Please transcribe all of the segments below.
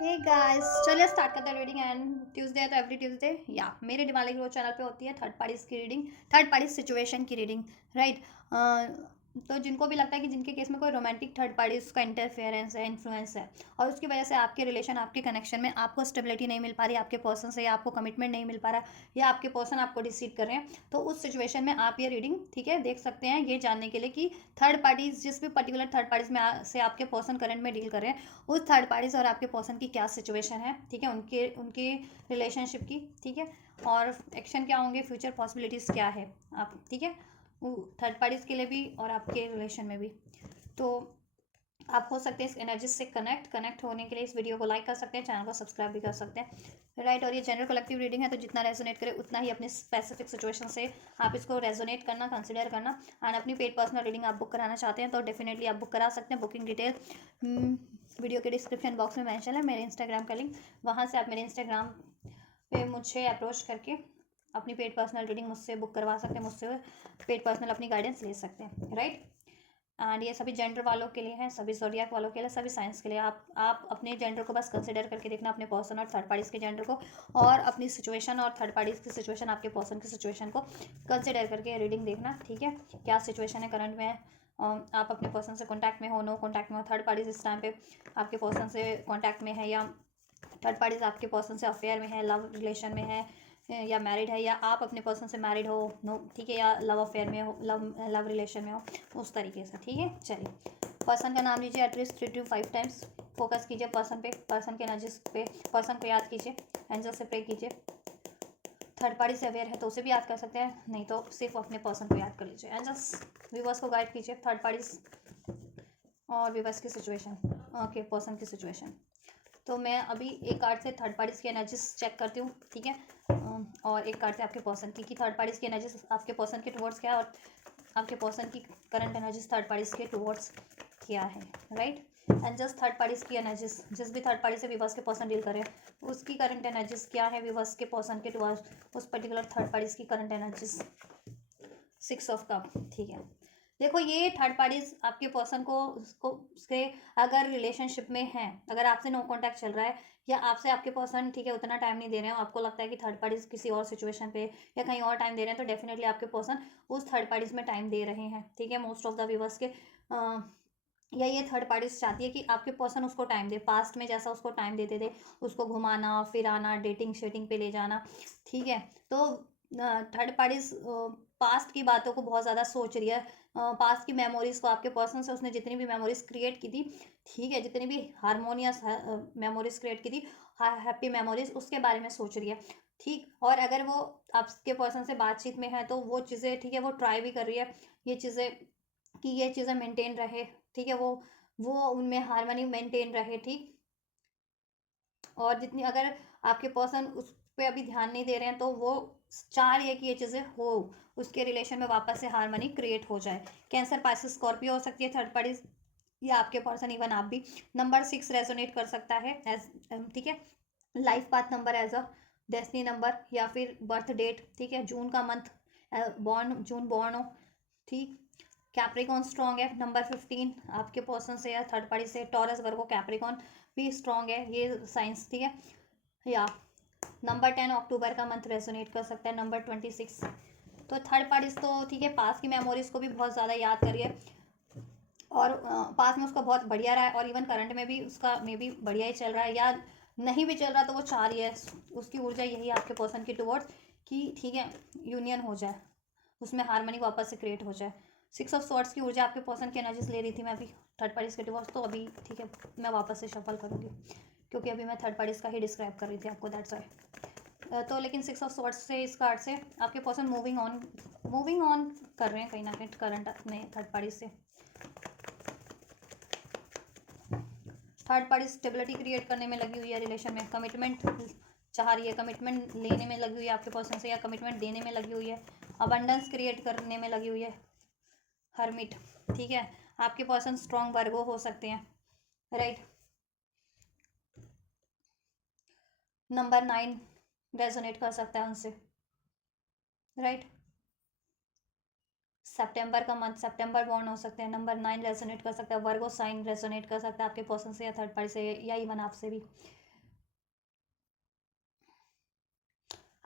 Hey guys, चलिए start करते हैं रीडिंग। एंड ट्यूसडे है तो एवरी ट्यूसडे या मेरे दिवाली ग्रो चैनल पे होती है थर्ड पार्टीज की रीडिंग, थर्ड पार्टी सिचुएशन की रीडिंग, राइट। तो जिनको भी लगता है कि जिनके केस में कोई रोमांटिक थर्ड पार्टीज का इंटरफेरेंस है, इन्फ्लुएंस है, और उसकी वजह से आपके रिलेशन, आपके कनेक्शन में आपको स्टेबिलिटी नहीं मिल पा रही, आपके पर्सन से, या आपको कमिटमेंट नहीं मिल पा रहा, या आपके पर्सन आपको डिसीव कर रहे हैं, तो उस सिचुएशन में आप ये रीडिंग, ठीक है, देख सकते हैं ये जानने के लिए कि थर्ड पार्टीज, जिस भी पर्टिकुलर थर्ड पार्टीज में से आपके पर्सन करंट में डील कर रहे हैं, उस थर्ड पार्टीज और आपके पर्सन की क्या सिचुएशन है, ठीक है, उनके उनके रिलेशनशिप की, ठीक है, और एक्शन क्या होंगे, फ्यूचर पॉसिबिलिटीज़ क्या है, आप, ठीक है, थर्ड पार्टीज के लिए भी और आपके रिलेशन में भी। तो आप हो सकते हैं इस एनर्जी से कनेक्ट होने के लिए इस वीडियो को लाइक कर सकते हैं, चैनल को सब्सक्राइब भी कर सकते हैं, राइट। और ये जनरल कलेक्टिव रीडिंग है, तो जितना रेजोनेट करे उतना ही अपने स्पेसिफिक सिचुएशन से आप इसको रेजोनेट करना, कंसिडर करना। एंड अपनी पेड पर्सनल रीडिंग आप बुक कराना चाहते हैं तो डेफिनेटली आप बुक करा सकते हैं। बुकिंग डिटेल वीडियो के डिस्क्रिप्शन बॉक्स में मेंशन है, मेरे इंस्टाग्राम का लिंक, वहाँ से आप मेरे इंस्टाग्राम पे मुझे अप्रोच करके अपनी पेड पर्सनल रीडिंग मुझसे बुक करवा सकते हैं, मुझसे पेड पर्सनल अपनी गाइडेंस ले सकते हैं, राइट। एंड ये सभी जेंडर वालों के लिए हैं, सभी ज़ोडिएक वालों के लिए, सभी साइंस के लिए। आप अपने जेंडर को बस कंसिडर करके देखना, अपने पर्सन और थर्ड पार्टीज़ के जेंडर को, और अपनी सिचुएशन और थर्ड पार्टीज़ की सिचुएशन, आपके पर्सन की सिचुएशन को कंसिडर करके रीडिंग देखना, ठीक है। क्या सिचुएशन है करंट में है, आप अपने पर्सन से कॉन्टैक्ट में हो, नो कॉन्टैक्ट में हो, थर्ड पार्टीज इस टाइम पे आपके पर्सन से कॉन्टैक्ट में है, या थर्ड पार्टीज आपके पर्सन से अफेयर में है, लव रिलेशन में है, या मैरिड है, या आप अपने पर्सन से मैरिड हो, नो, ठीक है, या लव अफेयर में हो, लव रिलेशन में हो, उस तरीके से, ठीक है। चलिए, पर्सन का नाम लीजिए एटलीस्ट 3 to 5 टाइम्स, फोकस कीजिए पर्सन पे, पर्सन के एनर्जीज पे, पर्सन को याद कीजिए, एंजल से प्रे कीजिए। थर्ड पार्टी से अवेयर है तो उसे भी याद कर सकते हैं, नहीं तो सिर्फ अपने पर्सन को याद कर लीजिए। एंजल्स व्यूवर्स को गाइड कीजिए, थर्ड पार्टीज और व्यूवर्स की सिचुएशन, ओके, पर्सन की सिचुएशन। तो मैं अभी एक कार्ड से थर्ड पार्टीज की एनर्जीज चेक करती हूँ, ठीक है, और एक कार्ड से आपके पर्सन की, कि थर्ड पार्टीज की एनर्जीज आपके पर्सन के टुवर्ड्स क्या है, और आपके पर्सन की करंट एनर्जीज थर्ड पार्टीज के टुवर्ड्स क्या है, right. And just third parties की एनर्जीज, जिस भी थर्ड पार्टी से विवर्स के पर्सन डील करें, उसकी करंट एनर्जीज क्या है विवर्स के पर्सन के टुवर्ड्स उस पर्टिकुलर थर्ड पार्टीज की करंट एनर्जीज। 6 ऑफ कप, ठीक है। देखो, ये थर्ड पार्टीज आपके पर्सन को उसको उसके अगर रिलेशनशिप में है, अगर आपसे नो कांटेक्ट चल रहा है, या आपसे आपके पर्सन, ठीक है, उतना टाइम नहीं दे रहे हैं, आपको लगता है कि थर्ड पार्टीज किसी और सिचुएशन पे या कहीं और टाइम दे रहे हैं, तो डेफिनेटली आपके पर्सन उस थर्ड पार्टीज में टाइम दे रहे हैं, ठीक है। मोस्ट ऑफ द व्यूवर्स के या ये थर्ड पार्टीज चाहती है कि आपके पर्सन उसको टाइम दे, पास्ट में जैसा उसको टाइम देते थे, उसको घुमाना फिराना, डेटिंग शेटिंग पे ले जाना, ठीक है। तो थर्ड पार्टीज पास्ट की बातों को बहुत ज़्यादा सोच रही है, पास्ट की मेमोरीज को, आपके पर्सन से उसने जितनी भी मेमोरीज क्रिएट की थी, ठीक है, जितनी भी हारमोनियस मेमोरीज क्रिएट की थी, हैप्पी मेमोरीज, उसके बारे में सोच रही है, ठीक। और अगर वो आपके पर्सन से बातचीत में है तो वो चीज़ें, ठीक है, वो ट्राई भी कर रही है ये चीज़ें, कि ये चीज़ें मेंटेन रहे, ठीक है, वो उनमें हार्मनी मेंटेन रहे, ठीक। और जितनी अगर आपके पर्सन उस पे अभी ध्यान नहीं दे रहे हैं तो वो चाह रही है कि ये चीज़ें हो, उसके रिलेशन में वापस से हार्मनी क्रिएट हो जाए। कैंसर, पाइसेस, स्कॉर्पियो हो सकती है थर्ड पार्टी, या आपके पर्सन, इवन आप भी। नंबर 6 रेजोनेट कर सकता है एज, ठीक है, life path number as a destiny number, या फिर बर्थ डेट, ठीक है, जून का मंथ, बॉर्न, जून बॉर्न हो, ठीक। कैप्रिकॉन स्ट्रॉन्ग है, नंबर 15 आपके पर्सन से या थर्ड पार्टी से, टॉरस, वर्गो, कैप्रिकॉन भी स्ट्रॉन्ग है, ये साइंस, ठीक है। या नंबर 10 अक्टूबर का मंथ रेजोनेट कर सकता है, नंबर 26। तो थर्ड पार्टीज तो, ठीक है, पास की मेमोरीज को भी बहुत ज़्यादा याद करिए, और पास में उसका बहुत बढ़िया रहा है, और इवन करंट में भी उसका मे भी बढ़िया ही चल रहा है, या नहीं भी चल रहा तो वो चाह रही है, उसकी ऊर्जा यही आपके पर्सन की टुवर्ड्स, कि ठीक है, यूनियन हो जाए, उसमें हारमोनी वापस से क्रिएट हो जाए। 6 ऑफ स्वॉर्ड्स की ऊर्जा आपके पर्सन की एनर्जीज ले रही थी मैं अभी, थर्ड पार्टीज के डिवोर्स, तो अभी ठीक है, मैं वापस से शफल करूँगी, क्योंकि अभी मैं थर्ड पार्टीज का ही डिस्क्राइब कर रही थी आपको, दैट्स वाई। तो लेकिन 6 ऑफ स्वॉर्ड्स से, इस कार्ड से आपके पर्सन मूविंग ऑन कर रहे हैं कहीं ना कहीं करंट अपने थर्ड पार्टी से। थर्ड पार्टी स्टेबिलिटी क्रिएट करने में लगी हुई है, रिलेशन में कमिटमेंट चाह रही है, कमिटमेंट लेने में लगी हुई है आपके पर्सन से, या कमिटमेंट देने में लगी हुई है, अबंडेंस क्रिएट करने में लगी हुई है, हर्मिट, ठीक है। आपके पर्सन स्ट्रॉन्ग वर्गो हो सकते हैं, राइट। नंबर 9 रेजोनेट कर सकता है उनसे, राइट। सितंबर का मंथ, सितंबर बॉर्न हो सकते हैं, नंबर 9 रेजोनेट कर सकता है, वर्गो साइन रेजोनेट कर सकता है आपके पर्सन से या थर्ड पार्टी से, या इवन आपसे भी,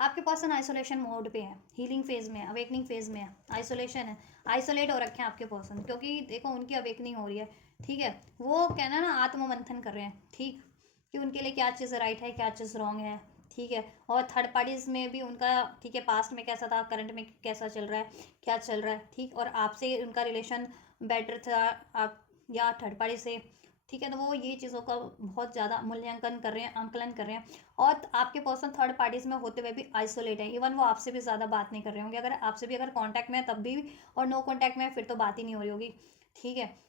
आपके पर्सन आइसोलेशन मोड पे है, हीलिंग फेज में है, अवेकनिंग फेज में है, आइसोलेशन है, आइसोलेट हो रखे हैं आपके पर्सन, क्योंकि देखो उनकी अवेकनिंग हो रही है, ठीक है। वो कहना ना आत्ममंथन कर रहे हैं, ठीक, कि उनके लिए क्या चीज़ राइट है, क्या चीज़ रॉन्ग है, ठीक है। और थर्ड पार्टीज में भी उनका, ठीक है, पास्ट में कैसा था, करंट में कैसा चल रहा है, क्या चल रहा है, ठीक। और आपसे उनका रिलेशन बेटर था आप या थर्ड पार्टी से, ठीक है। तो वो ये चीज़ों का बहुत ज़्यादा मूल्यांकन कर रहे हैं, आंकलन कर रहे हैं। और आपके पर्सन थर्ड पार्टीज में होते हुए भी आइसोलेट है, इवन वो आपसे भी ज़्यादा बात नहीं कर रहे होंगे, अगर आपसे भी अगर कॉन्टैक्ट में है तब भी, और नो कॉन्टैक्ट में है फिर तो बात ही नहीं हो रही होगी, ठीक है।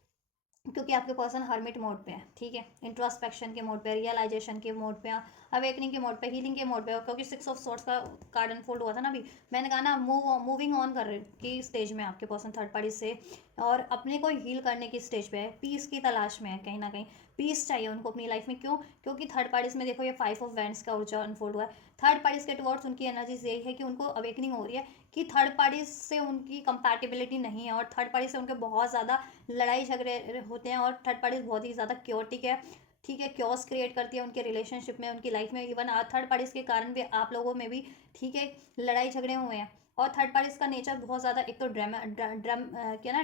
क्योंकि आपके पर्सन हर्मिट मोड पे है, ठीक है, इंट्रोस्पेक्शन के मोड पे, रियलाइजेशन के मोड पे, अवेकनिंग के मोड पे, हीलिंग के मोड पे, क्योंकि 6 ऑफ सोर्ड्स का कार्ड अनफोल्ड हुआ था ना अभी, मैंने कहा ना मूविंग ऑन कर रहे की स्टेज में आपके पर्सन थर्ड पार्टी से, और अपने को हील करने की स्टेज पे है, पीस की तलाश में है, कहीं ना कहीं पीस चाहिए उनको अपनी लाइफ में। क्यों? क्योंकि थर्ड पार्टीज में देखो ये 5 ऑफ वैंड्स का ऊर्जा अनफोल्ड हुआ है। थर्ड पार्टीज के टुवर्ड्स उनकी एनर्जीज यही है कि उनको अवेकनिंग हो रही है कि थर्ड पार्टीज से उनकी कंपैटिबिलिटी नहीं है, और थर्ड पार्टी से उनके बहुत ज़्यादा लड़ाई झगड़े होते हैं, और थर्ड पार्टीज बहुत ही ज़्यादा क्योटिक है, ठीक है, क्योस क्रिएट करती है उनके रिलेशनशिप में, उनकी लाइफ में। इवन थर्ड पार्टीज के कारण भी आप लोगों में भी, ठीक है, लड़ाई झगड़े हुए हैं। और थर्ड पार्टीज का नेचर बहुत ज़्यादा, एक तो क्या ना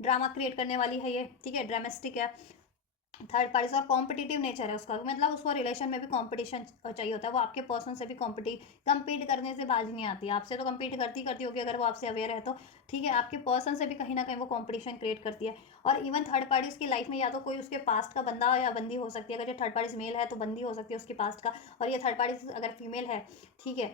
ड्रामा क्रिएट करने वाली है ये, ठीक है, ड्रामेस्टिक है थर्ड पार्टी, और कॉम्पिटिटिव नेचर है उसका, मतलब उसको रिलेशन में भी कंपटीशन चाहिए होता है, वो आपके पर्सन से भी कम्पीट करने से बाज नहीं आती, आपसे तो कम्पीट करती करती होगी अगर वो आपसे अवेयर है तो, ठीक है। आपके पर्सन से भी कहीं ना कहीं वो कंपटीशन क्रिएट करती है। और इवन थर्ड पार्टीज की लाइफ में या तो कोई उसके पास्ट का बंदा या बंदी हो सकती है, अगर ये थर्ड पार्टीज मेल है तो बंदी हो सकती है उसके पास्ट का, और ये थर्ड पार्टीज अगर फीमेल है, ठीक है,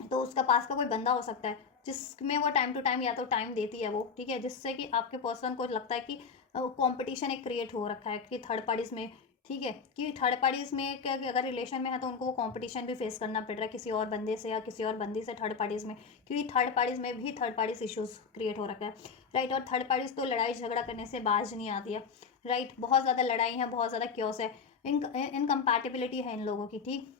तो उसका पास का कोई बंदा हो सकता है जिसमें वो टाइम टू टाइम या तो टाइम देती है वो, ठीक है, जिससे कि आपके पर्सन को लगता है कि कंपटीशन एक क्रिएट हो रखा है कि थर्ड पार्टीज में, ठीक है, कि थर्ड पार्टीज में अगर रिलेशन में है तो उनको वो कंपटीशन भी फेस करना पड़ रहा है किसी और बंदे से या किसी और बंदी से थर्ड पार्टीज में, क्योंकि थर्ड पार्टीज में भी थर्ड पार्टीज इश्यूज क्रिएट हो रखा है, राइट। और थर्ड पार्टीज तो लड़ाई झगड़ा करने से बाज नहीं आती है, राइट। बहुत ज़्यादा लड़ाई है, बहुत ज़्यादा क्योस है, इनकम्पैटिबिलिटी है इन लोगों की, ठीक,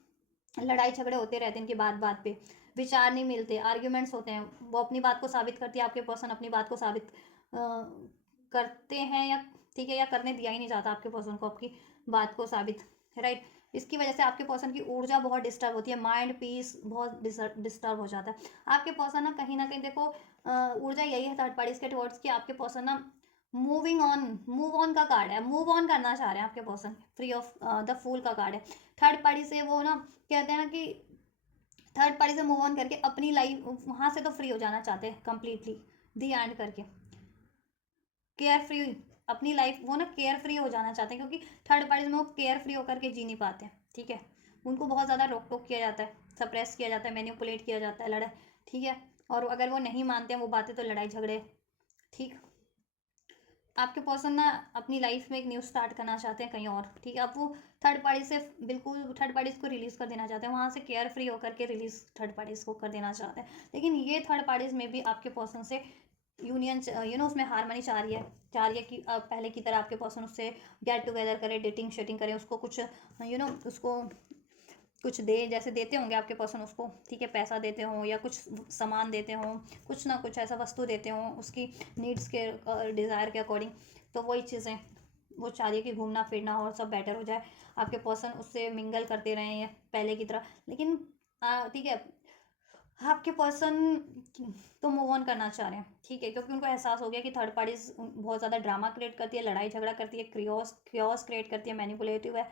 लड़ाई झगड़े होते रहते हैं इनकी बात बात पे, विचार नहीं मिलते, आर्ग्यूमेंट्स होते हैं, वो अपनी बात को साबित करती है, आपके पर्सन अपनी बात को साबित करते हैं, या ठीक है, या करने दिया ही नहीं जाता आपके पर्सन को आपकी बात को साबित, राइट। इसकी वजह से आपके पर्सन की ऊर्जा बहुत डिस्टर्ब होती है, माइंड पीस बहुत डिस्टर्ब हो जाता है आपके पर्सन ना कहीं देखो, ऊर्जा यही है थर्ड पार्टीज के टुवर्ड्स कि आपके पर्सन ना मूव ऑन का कार्ड है, मूव ऑन करना चाह रहे हैं आपके person, free of the fool का कार्ड है। थर्ड पार्टी से वो ना कहते हैं ना कि थर्ड पार्टी से मूव ऑन करके अपनी लाइफ वहाँ से तो फ्री हो जाना चाहते हैं कंप्लीटली, दी एंड करके, केयर फ्री, अपनी लाइफ वो ना केयर फ्री हो जाना चाहते हैं, क्योंकि थर्ड पार्टी में वो केयर फ्री होकर के जी नहीं पाते हैं, ठीक है। उनको बहुत ज़्यादा रोक टोक किया जाता है, सप्रेस किया जाता है, मैनिपुलेट किया जाता है, लड़ा, ठीक है। और अगर वो नहीं मानते हैं वो बातें तो लड़ाई झगड़े, ठीक। आपके पर्सन ना अपनी लाइफ में एक न्यू स्टार्ट करना चाहते हैं कहीं और, ठीक है। अब वो थर्ड पार्टी से बिल्कुल थर्ड पार्टीज को रिलीज कर देना चाहते हैं, वहाँ से केयर फ्री होकर के रिलीज थर्ड पार्टीज को कर देना चाहते हैं। लेकिन ये थर्ड पार्टीज में भी आपके पर्सन से यूनियन, उसमें हारमनी चाह रही है कि पहले की तरह आपके पर्सन उससे गेट टुगेदर करे, डेटिंग शेटिंग करे, उसको कुछ उसको कुछ दे, जैसे देते होंगे आपके पर्सन उसको, ठीक है, पैसा देते हों या कुछ सामान देते हों, कुछ ना कुछ ऐसा वस्तु देते हों उसकी नीड्स के डिज़ायर के अकॉर्डिंग। तो वही चीज़ें वो चाह रही है कि घूमना फिरना और सब बेटर हो जाए, आपके पर्सन उससे मिंगल करते रहें पहले की तरह। लेकिन ठीक है, आपके पर्सन तो मूव ऑन करना चाह रहे हैं, ठीक है, क्योंकि उनको एहसास हो गया कि थर्ड पार्टीज बहुत ज़्यादा ड्रामा क्रिएट करती है, लड़ाई झगड़ा करती है, क्रियोस क्रिएट करती है, मैनिपुलेटिव है,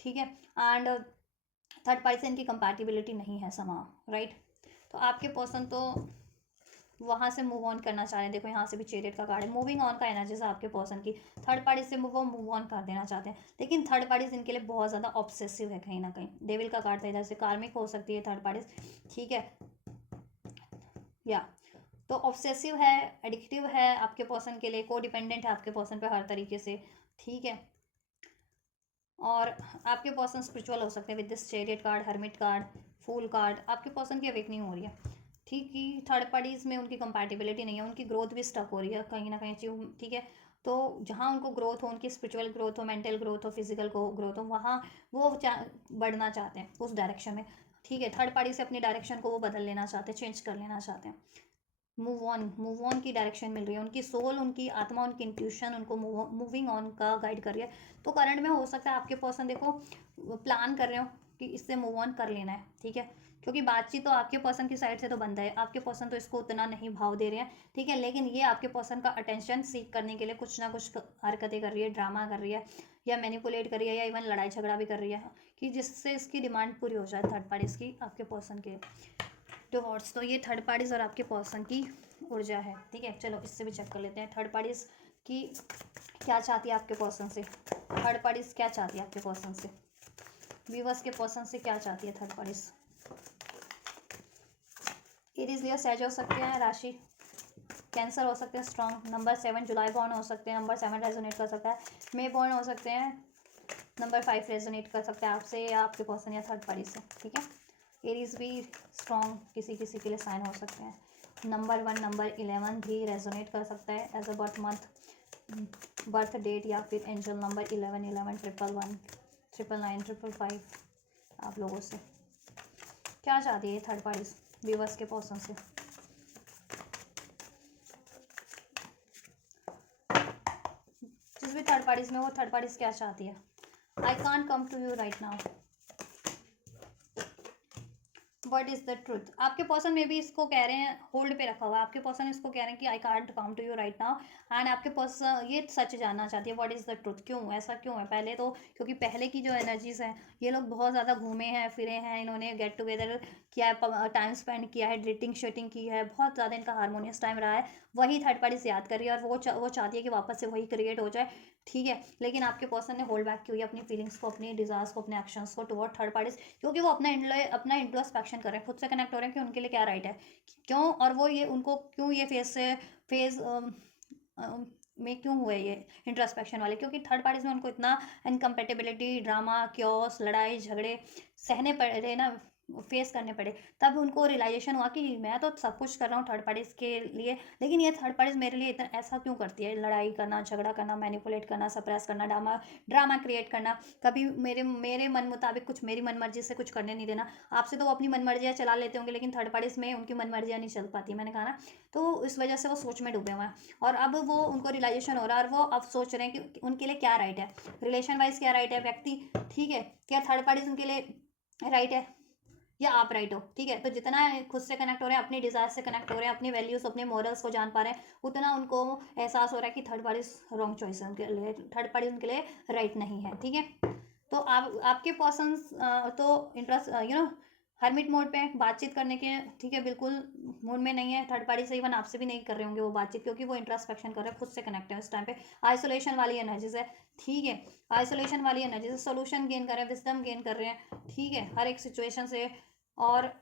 ठीक है। एंड थर्ड पार्टी से इनकी कंपैटिबिलिटी नहीं है समा, राइट। तो आपके पर्सन तो वहाँ से मूव ऑन करना चाह रहे हैं, देखो यहाँ से भी चेरियट का कार्ड है, मूविंग ऑन का एनर्जी है आपके पर्सन की, थर्ड पार्टी से वो मूव ऑन कर देना चाहते हैं। लेकिन थर्ड पार्टीज इनके लिए बहुत ज़्यादा ऑब्सेसिव है, कहीं ना कहीं डेविल का कार्ड था इधर से, कार्मिक हो सकती है थर्ड पार्टीज, ठीक है, या तो ऑब्सेसिव है, एडिक्टिव है आपके पर्सन के लिए, को डिपेंडेंट है आपके पर्सन पे हर तरीके से, ठीक है। और आपके पर्सन स्पिरिचुअल हो सकते हैं with this chariot card, hermit card, fool card, आपके पर्सन की अवेकनिंग हो रही है, ठीक, कि थर्ड पार्टीज में उनकी कंपैटिबिलिटी नहीं है, उनकी ग्रोथ भी स्टक हो रही है कहीं ना कहीं, ठीक है। तो जहाँ उनको ग्रोथ हो, उनकी स्पिरिचुअल ग्रोथ हो, मेंटल ग्रोथ हो, फिजिकल को ग्रोथ हो, वहाँ वो बढ़ना चाहते हैं उस डायरेक्शन में, ठीक है। थर्ड पार्टी से अपनी डायरेक्शन को वो बदल लेना चाहते हैं, चेंज कर लेना चाहते हैं, मूव ऑन की डायरेक्शन मिल रही है, उनकी सोल, उनकी आत्मा, उनकी इंट्यूशन उनको मूविंग ऑन का गाइड कर रही है। तो करंट में हो सकता है आपके पर्सन देखो प्लान कर रहे हो कि इससे मूव ऑन कर लेना है, ठीक है। क्योंकि बातचीत तो आपके पर्सन की साइड से तो बंद है, आपके पर्सन तो इसको उतना नहीं भाव दे रहे हैं, ठीक है। लेकिन ये आपके पर्सन का अटेंशन सीख करने के लिए कुछ ना कुछ हरकतें कर रही है, ड्रामा कर रही है, या मैनिपुलेट कर रही है, या इवन लड़ाई झगड़ा भी कर रही है, कि जिससे इसकी डिमांड पूरी हो जाए थर्ड पार्टीज की आपके पर्सन के टुवर्ड्स। तो ये थर्ड पार्टीज और आपके पर्सन की ऊर्जा है, ठीक है। चलो इससे भी चेक कर लेते हैं थर्ड पार्टीज की क्या चाहती है आपके पर्सन से। थर्ड पार्टीज क्या चाहती है आपके पर्सन से, व्यूअर्स के पर्सन से क्या चाहती है थर्ड पार्टीज। एरीज लियो सहज हो सकते हैं, राशि कैंसर हो सकते हैं, स्ट्रॉन्ग नंबर 7 जुलाई बॉर्न हो सकते हैं, नंबर 7 रेजोनेट कर सकता है, मे बॉर्न हो सकते हैं, नंबर 5 रेजोनेट कर सकता है आपसे या आपके पर्सन या थर्ड पार्टी से, ठीक है। एरीज भी स्ट्रॉन्ग किसी किसी के लिए साइन हो सकते हैं। नंबर 1 नंबर 11 भी रेजोनेट कर सकता है as a birth month, birth date, या फिर एंजल नंबर 11 11 111 999 555 आप लोगों से क्या चाहती है थर्ड पार्टी व्यूअर्स के पर्सन से। जिस भी थर्ड पार्टीज में वो थर्ड पार्टीज क्या चाहती है। I can't come to you right now, what is the truth. आपके पर्सन में भी इसको कह रहे हैं, होल्ड पे रखा हुआ है, आपके पर्सन इसको कह रहे हैं कि I can't come to you right now, and आपके पर्सन ये सच जानना चाहती है, व्हाट इज द ट्रुथ, क्यों ऐसा क्यों है। पहले तो क्योंकि पहले की जो एनर्जीज हैं, ये लोग बहुत ज़्यादा घूमे हैं फिरे हैं, इन्होंने गेट टुगेदर किया है, टाइम स्पेंड किया है, डेटिंग शेटिंग की है, बहुत ज़्यादा इनका हारमोनियस टाइम रहा है। वही थर्ड पार्टी से याद कर रही है, और वो चाहती है कि वापस से वही क्रिएट हो जाए, ठीक है। लेकिन आपके पर्सन ने होल्ड बैक की हुई है अपनी फीलिंग्स को, अपनी डिजायर्स को, अपने एक्शंस को टुवर्ड थर्ड पार्टीज, क्योंकि वो अपना इंट्रोस्पेक्शन कर रहे हैं, खुद से कनेक्ट हो रहे हैं कि उनके लिए क्या राइट है, क्यों, और वो ये उनको क्यों ये फेज में क्यों हुए ये इंट्रोस्पेक्शन वाले, क्योंकि थर्ड पार्टीज में उनको इतना इनकम्पेटेबिलिटी, ड्रामा, क्योस, लड़ाई झगड़े सहने पड़े ना, फेस करने पड़े, तब उनको रियलाइजेशन हुआ कि मैं तो सब कुछ कर रहा हूँ थर्ड पार्टीज के लिए, लेकिन ये थर्ड पार्टीज मेरे लिए इतना ऐसा क्यों करती है, लड़ाई करना, झगड़ा करना, मैनिपुलेट करना, सप्रेस करना, ड्रामा क्रिएट करना, कभी मेरे मेरे मन मुताबिक कुछ, मेरी मन मर्जी से कुछ करने नहीं देना। आपसे तो वो अपनी मन मर्जियाँ चला लेते होंगे, लेकिन थर्ड पार्टीज में उनकी मन मर्जियाँ नहीं चल पाती, मैंने कहा ना। तो इस वजह से वो सोच में डूबे हुए हैं, और अब वो उनको रियलाइजेशन हो रहा है, और वो अब सोच रहे हैं कि उनके लिए क्या राइट है, रिलेशन वाइज क्या राइट है व्यक्ति, ठीक है, क्या थर्ड पार्टीज उनके लिए राइट है, या आप राइट हो, ठीक है। तो जितना खुद से कनेक्ट हो रहे हैं, अपनी डिजायर से कनेक्ट हो रहे हैं, अपनी वैल्यूज, अपने मॉरल्स को जान पा रहे हैं, उतना उनको एहसास हो रहा है कि थर्ड पार्टी रॉन्ग चॉइस है उनके लिए, थर्ड पार्टी उनके लिए राइट नहीं है, ठीक है। तो आपके पर्सन तो इंटरेस्ट हरमिट मोड पे बातचीत करने के, ठीक है, बिल्कुल मूड में नहीं है थर्ड पार्टी से, इवन आपसे भी नहीं कर रहे होंगे वो बातचीत, क्योंकि वो इंट्रोस्पेक्शन कर रहे हैं, खुद से कनेक्ट है इस टाइम पे, आइसोलेशन वाली एनर्जीज है, ठीक है। आइसोलेशन वाली एनर्जी से सोल्यूशन गेन कर रहे हैं, विजडम गेन कर रहे हैं, ठीक है, हर एक सिचुएशन से, और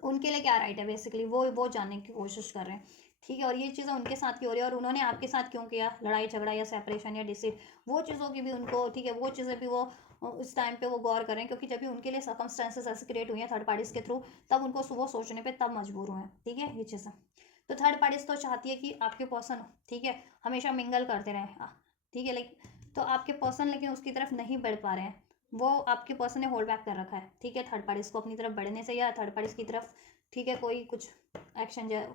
उनके लिए क्या राइट है बेसिकली वो जानने की कोशिश कर रहे हैं, ठीक है। और ये चीज़ें उनके साथ क्यों हो रही है, और उन्होंने आपके साथ क्यों किया, लड़ाई झगड़ा या सेपरेशन या डिसीट, वो चीज़ों की भी उनको, ठीक है, वो चीज़ें भी वो उस टाइम पे वो गौर करें, क्योंकि जब भी उनके लिए सर्कमस्टेंसेस ऐसे क्रिएट हुई हैं थर्ड पार्टीज के थ्रू, तब उनको वो सोचने पे तब मजबूर हुए हैं, ठीक है, ये चीज़ें। तो थर्ड पार्टीज तो चाहती है कि आपके पर्सन, ठीक है, हमेशा मिंगल करते रहें, ठीक है, लेकिन तो आपके पर्सन लेकिन उसकी तरफ नहीं बढ़ पा रहे हैं, वो आपके पर्सन ने होल्ड बैक कर रखा है, ठीक है, थर्ड पार्टीज को अपनी तरफ बढ़ने से, या थर्ड पार्टीज की तरफ, ठीक है, कोई कुछ एक्शन या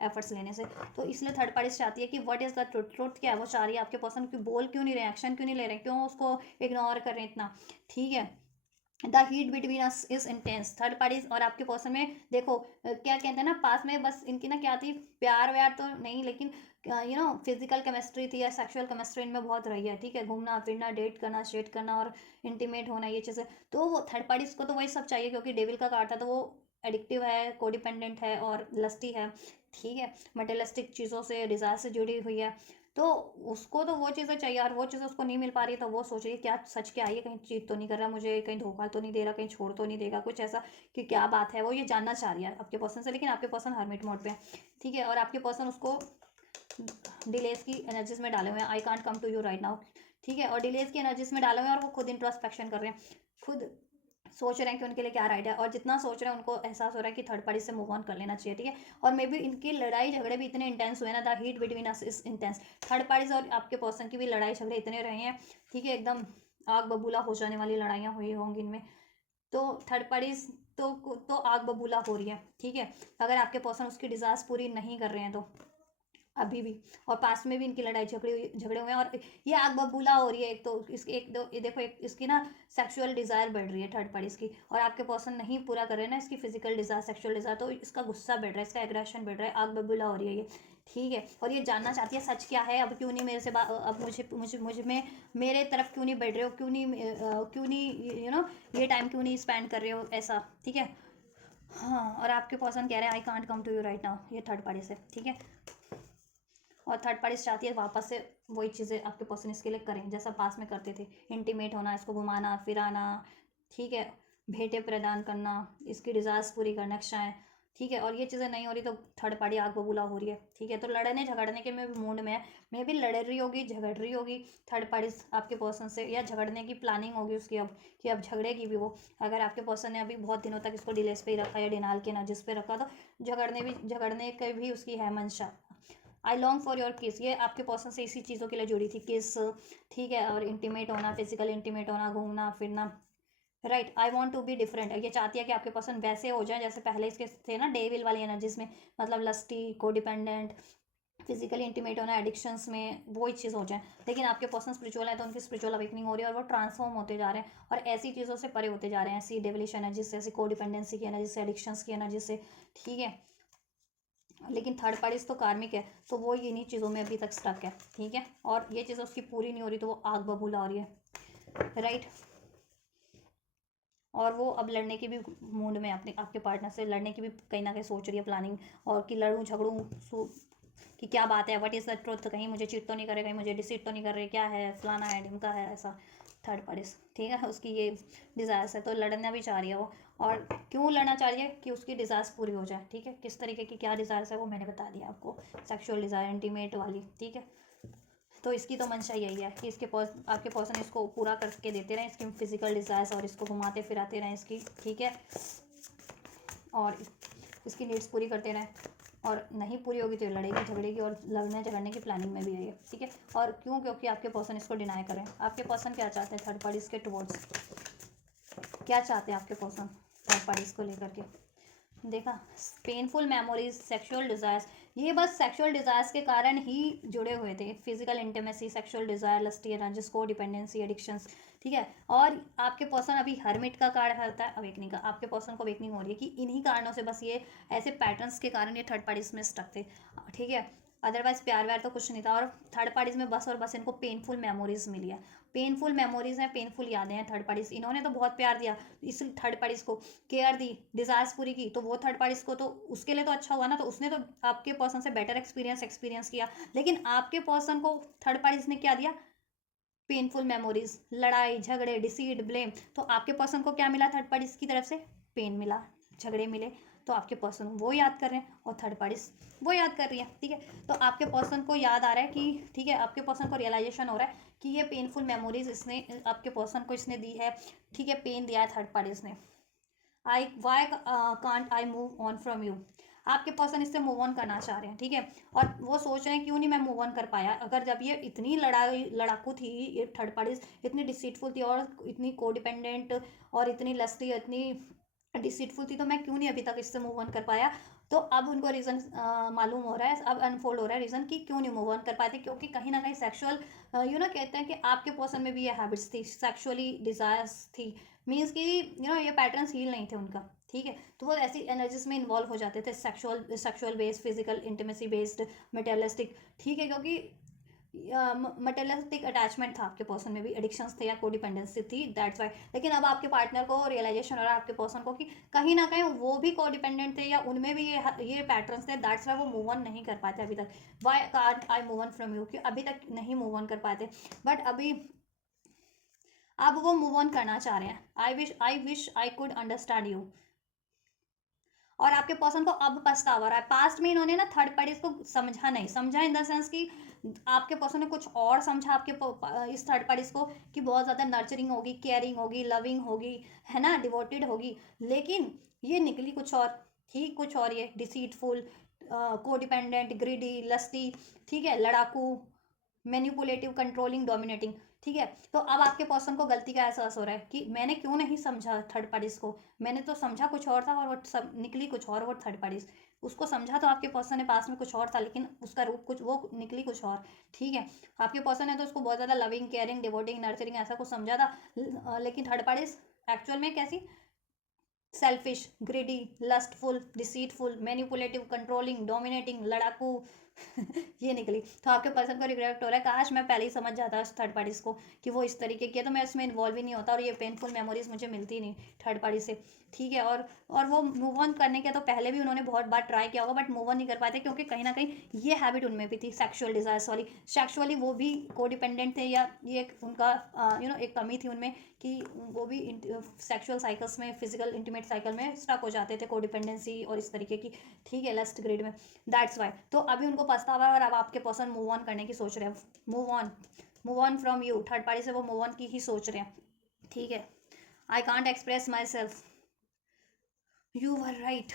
एफर्ट्स लेने से। तो इसलिए थर्ड पार्टी चाहती है कि what is the truth, truth क्या है, वो चाह रही है आपके पर्सन की बोल क्यों नहीं रहे, एक्शन क्यों नहीं ले रहे, क्यों उसको इग्नोर कर रहे हैं इतना, ठीक है। The heat between us is intense, third parties और आपके पर्सन में देखो क्या कहते हैं ना, पास में बस इनकी ना क्या थी, प्यार व्यार तो नहीं, लेकिन फिजिकल केमिस्ट्री थी या सेक्सुअल केमिस्ट्री इनमें बहुत रही है, ठीक है, घूमना फिरना, डेट करना, शेट करना, और इंटीमेट होना, ये चीज़ें। तो वो थर्ड पार्टीज को तो वही सब चाहिए, क्योंकि डेविल का कार्ड था, तो वो एडिक्टिव है, कोडिपेंडेंट है, और लस्टी है, ठीक है, मटेरियलिस्टिक चीज़ों से, डिज़ायर से जुड़ी हुई है। तो उसको तो वो चीज़ें चाहिए, और वो चीज़ उसको नहीं मिल पा रही है, तो वो सोच रही है क्या सच क्या है, ये कहीं चीट तो नहीं कर रहा मुझे, कहीं धोखा तो नहीं दे रहा, कहीं छोड़ तो नहीं देगा, कुछ ऐसा कि क्या बात है, वो ये जानना चाह रही है आपके पर्सन से। लेकिन आपके पर्सन हरमिट मोड पे है, ठीक है, और आपके पर्सन उसको डिलेज की एनर्जीज में डाले हुए हैं, I can't come to you right now, ठीक है, और डिलेज की एनर्जीज में डाले हुए हैं, और वो खुद इंट्रोस्पेक्शन कर रहे हैं, खुद सोच रहे हैं कि उनके लिए क्या राइट है, और जितना सोच रहे हैं उनको एहसास हो रहा है कि थर्ड पार्टी से मूव ऑन कर लेना चाहिए, ठीक है। और मे बी इनकी लड़ाई झगड़े भी इतने इंटेंस हुए ना, the heat between us is intense, third parties और आपके पर्सन की भी लड़ाई झगड़े इतने रहे हैं, ठीक है, एकदम आग बबूला हो जाने वाली लड़ाइयाँ हुई होंगी इनमें। तो थर्ड पार्टीज तो आग बबूला हो रही है, ठीक है, अगर आपके पर्सन उसकी डिजायर्स पूरी नहीं कर रहे हैं तो, अभी भी, और पास्ट में भी इनकी लड़ाई झगड़े हुए हैं, और ये आग बबूला हो रही है। एक तो इसकी एक दो ये देखो, एक इसकी ना सेक्सुअल डिज़ायर बढ़ रही है थर्ड पार्टीज की, और आपके पर्सन नहीं पूरा कर रहे हैं ना इसकी फिजिकल डिज़ायर, सेक्सुअल डिज़ायर, तो इसका गुस्सा बढ़ रहा है, इसका एग्रेशन बढ़ रहा है, आग बबूला हो रही है ये। ठीक है, और ये जानना चाहती है सच क्या है, अब क्यों नहीं मेरे से अब मुझे मुझे मुझे में मेरे तरफ क्यों नहीं बढ़ रहे हो, क्यों नहीं ये टाइम क्यों नहीं स्पेंड कर रहे हो ऐसा। ठीक है, हाँ, और आपके पर्सन कह रहे हैं I can't come to you right now, ये थर्ड पार्टी से। ठीक है, और थर्ड पार्टी चाहती है वापस से वही चीज़ें आपके पर्सन इसके लिए करें जैसा पास में करते थे, इंटीमेट होना, इसको घुमाना फिराना, ठीक है, भेंटें प्रदान करना, इसकी डिज़ायर्स पूरी करना, इच्छाएं। ठीक है, और ये चीज़ें नहीं हो रही तो थर्ड पार्टी आग बबूला हो रही है। ठीक है, तो लड़ने झगड़ने के मूड में है, मैं भी लड़ रही होगी, झगड़ रही होगी थर्ड पार्टी आपके पर्सन से, या झगड़ने की प्लानिंग होगी उसकी अब, कि अब झगड़ेगी भी वो। अगर आपके पर्सन ने अभी बहुत दिनों तक इसको डिलेस पे ही रखा या डिनाल के नजिस पे रखा, तो झगड़ने के भी उसकी है मंशा। आई लॉन्ग फॉर योर किस, ये आपके पर्सन से इसी चीज़ों के लिए जुड़ी थी, किस। ठीक है, और इंटीमेट होना, फिजिकल इंटीमेट होना, घूमना फिरना, right. I want to be different, ये चाहती है कि आपके पर्सन वैसे हो जाए जैसे पहले इसके थे ना, डेविल वाली एनर्जीज में, मतलब लस्टी, को डिपेंडेंट, फिजिकली इंटीमेट होना, एडिक्शंस में, वो ही चीज़ हो जाए। लेकिन आपके पर्सन स्पिरिचुअल है तो उनकी स्पिरिचुअल अवेकनिंग हो रही है, और वो ट्रांसफॉर्म होते जा रहे हैं, और ऐसी चीज़ों से परे होते जा रहे हैं, ऐसी डेविलिश एनर्जी से, ऐसी को डिपेंडेंसी की एनर्जी से, एडिक्शंस की एनर्जी से। ठीक है, लेकिन थर्ड पार्टीज तो कार्मिक है, तो वो इन्हीं चीज़ों में अभी तक स्टक है। ठीक है, और ये चीज़ उसकी पूरी नहीं हो रही तो वो आग बबूला हो रही है, राइट। और वो अब लड़ने की भी मूड में, अपने आपके पार्टनर से लड़ने की भी कहीं ना कहीं सोच रही है, प्लानिंग, और कि लड़ूँ झगड़ूँ कि क्या बात है, व्हाट इज़ द ट्रुथ, कहीं मुझे चीट तो नहीं करे, कहीं मुझे डिसीट तो नहीं कर रहे, क्या है, फलाना है ढिमका है, ऐसा थर्ड पार्टी। ठीक है, उसकी ये डिज़ायर्स है, तो लड़ना भी चाह रही है वो। और क्यों लड़ना चाह रही है, कि उसकी डिज़ायर्स पूरी हो जाए। ठीक है, किस तरीके की क्या डिज़ायर्स है वो मैंने बता दिया आपको, सेक्सुअल डिज़ायर, इंटीमेट वाली। ठीक है, तो इसकी तो मंशा यही है कि आपके पर्सन इसको पूरा करके देते रहें, इसकी फिजिकल डिज़ायर्स, और इसको घुमाते फिराते रहें इसकी। ठीक है, और इसकी नीड्स पूरी करते रहें, और नहीं पूरी होगी तो ये लड़ेगी झगड़ेगी, और लड़ने झगड़ने की प्लानिंग में भी है ये। ठीक है, और क्यों, क्योंकि आपके पर्सन इसको डिनाई करें। आपके पर्सन क्या चाहते हैं थर्ड पार्टीज के टुवर्ड्स, क्या चाहते हैं आपके पर्सन थर्ड पार्टीज को लेकर के। देखा, पेनफुल मेमोरीज, सेक्सुअल डिज़ायर्स, ये बस सेक्सुअल डिज़ायर्स के कारण ही जुड़े हुए थे, physical intimacy, sexual desire, lusty energies, को डिपेंडेंसी, एडिक्शंस। ठीक है, और आपके पर्सन अभी हर्मिट का कार्ड होता है अवेकनिंग का, आपके पर्सन को अवेकनिंग हो रही है कि इन्हीं कारणों से, बस ये ऐसे पैटर्न्स के कारण ये थर्ड पार्टीज में स्टक थे। ठीक है, अदरवाइज प्यार व्यार तो कुछ नहीं था, और थर्ड पार्टीज में बस और बस इनको पेनफुल मेमोरीज मिली है, पेनफुल मेमोरीज हैं, पेनफुल यादें हैं थर्ड पार्टीज। इन्होंने तो बहुत प्यार दिया इस थर्ड पार्टीज को, केयर दी, डिज़ायर्स पूरी की, तो वो थर्ड पार्टीज को तो उसके लिए तो अच्छा हुआ ना, तो उसने तो आपके पर्सन से बेटर एक्सपीरियंस किया। लेकिन आपके पर्सन को थर्ड पार्टीज ने क्या दिया, पेनफुल मेमोरीज, लड़ाई झगड़े, डिसीट, ब्लेम। तो आपके पर्सन को क्या मिला थर्ड पार्टीज की तरफ से, पेन मिला, झगड़े मिले, तो आपके पर्सन वो याद कर रहे हैं, और थर्ड पार्टीज वो याद कर रही है। ठीक है, तो आपके पर्सन को याद आ रहा है कि, ठीक है, आपके पर्सन को रियलाइजेशन हो रहा है कि ये पेनफुल मेमोरीज इसने आपके पर्सन को इसने दी है। ठीक है, पेन दिया है थर्ड पार्टीज ने। I why can't I move on from you, आपके पर्सन इससे मूव ऑन करना चाह रहे हैं। ठीक है, और वो सोच रहे हैं क्यों नहीं मैं मूव ऑन कर पाया, अगर जब ये इतनी लड़ाकू थी, ये थर्ड पार्टीज इतनी डिसीटफुल थी, और इतनी कोडिपेंडेंट, और इतनी लस्टी, इतनी डिसीटफुल थी, तो मैं क्यों नहीं अभी तक इससे मूव ऑन कर पाया। तो अब उनको रीज़न मालूम हो रहा है, अब अनफोल्ड हो रहा है रीज़न कि क्यों नहीं मूव ऑन कर पाते, क्योंकि कहीं ना कहीं सेक्सुअल कहते हैं कि आपके पर्सन में भी ये हैबिट्स थी, सेक्सुअली डिज़ायर्स थी, मीन्स कि ये पैटर्न्स हील नहीं थे उनका। ठीक है, तो वो ऐसी एनर्जीज में इन्वॉल्व हो जाते थे, sexual based, physical intimacy based, materialistic. ठीक है, क्योंकि मटेरियलिस्टिक अटैचमेंट था आपके पर्सन में भी, एडिक्शंस थे या कोडिपेंडेंसी थी, दैट्स वाई। लेकिन अब आपके पार्टनर को रियलाइजेशन हो रहा है आपके पर्सन को कि कहीं ना कहीं वो भी कोडिपेंडेंट थे, या उनमें भी ये पैटर्न्स थे, दैट्स वाई वो मूव ऑन नहीं कर पाते अभी तक। Y can't I move on from you, कि अभी तक नहीं मूव ऑन कर पाते, बट अभी अब वो मूव ऑन करना चाह रहे हैं। I wish I could understand you, और आपके पर्सन को अब पछतावा रहा है। पास्ट में इन्होंने ना थर्ड पार्टीज को समझा नहीं, समझा इन द सेंस कि आपके पर्सन ने कुछ और समझा इस थर्ड पार्टीज को, कि बहुत ज़्यादा नर्चरिंग होगी, केयरिंग होगी, लविंग होगी, है ना, डिवोटेड होगी। लेकिन ये निकली कुछ और, थी कुछ और, ये डिसीटफुल, कोडिपेंडेंट, ग्रीडी, लस्टी। ठीक है, लड़ाकू, मैनिपुलेटिव, कंट्रोलिंग, डोमिनेटिंग। ठीक है, तो अब आपके पर्सन को गलती का एहसास हो रहा है कि मैंने क्यों नहीं समझा थर्ड पार्टीज को, मैंने तो समझा कुछ और था, और वो सब निकली कुछ और वो थर्ड पार्टीज। उसको समझा तो आपके पर्सन ने पास में कुछ और था, लेकिन उसका रूप कुछ, वो निकली कुछ और। ठीक है, आपके पर्सन ने तो उसको बहुत ज़्यादा लविंग, केयरिंग, डिवोटिंग, नर्चरिंग ऐसा कुछ समझा था, लेकिन थर्ड पार्टी एक्चुअल में कैसी, selfish, greedy, lustful, deceitful, manipulative, controlling, dominating, लड़ाकू ये निकली। तो आपके पर्सन को रिग्रेट हो रहा है, काश मैं पहले ही समझ जाता थर्ड पार्टीज को कि वो इस तरीके की है, तो मैं इसमें इन्वॉल्व ही नहीं होता और ये पेनफुल मेमोरीज मुझे मिलती नहीं थर्ड पार्टी से। ठीक है, और वो मूव ऑन करने के तो पहले भी उन्होंने बहुत बार ट्राई किया होगा, बट मूव ऑन नहीं कर पाते, क्योंकि कहीं ना कहीं ये हैबिट उनमें भी थी, सेक्सुअल डिजायर्स वाली। सेक्सुअली वो भी कोडिपेंडेंट थे, या ये उनका एक कमी थी उनमें, कि वो भी सेक्सुअल साइकिल्स में, फिजिकल इंटीमेट साइकिल में स्टक हो जाते थे, कोडिपेंडेंसी और इस तरीके की। ठीक है, लस्ट ग्रेड में, दैट्स वाई। तो अभी उनको पछतावा है, और अब आपके पर्सन मूव ऑन करने की सोच रहे हैं, move on from you, third party से वो मूव ऑन की ही सोच रहे हैं। ठीक है, I can't express my self, you were right.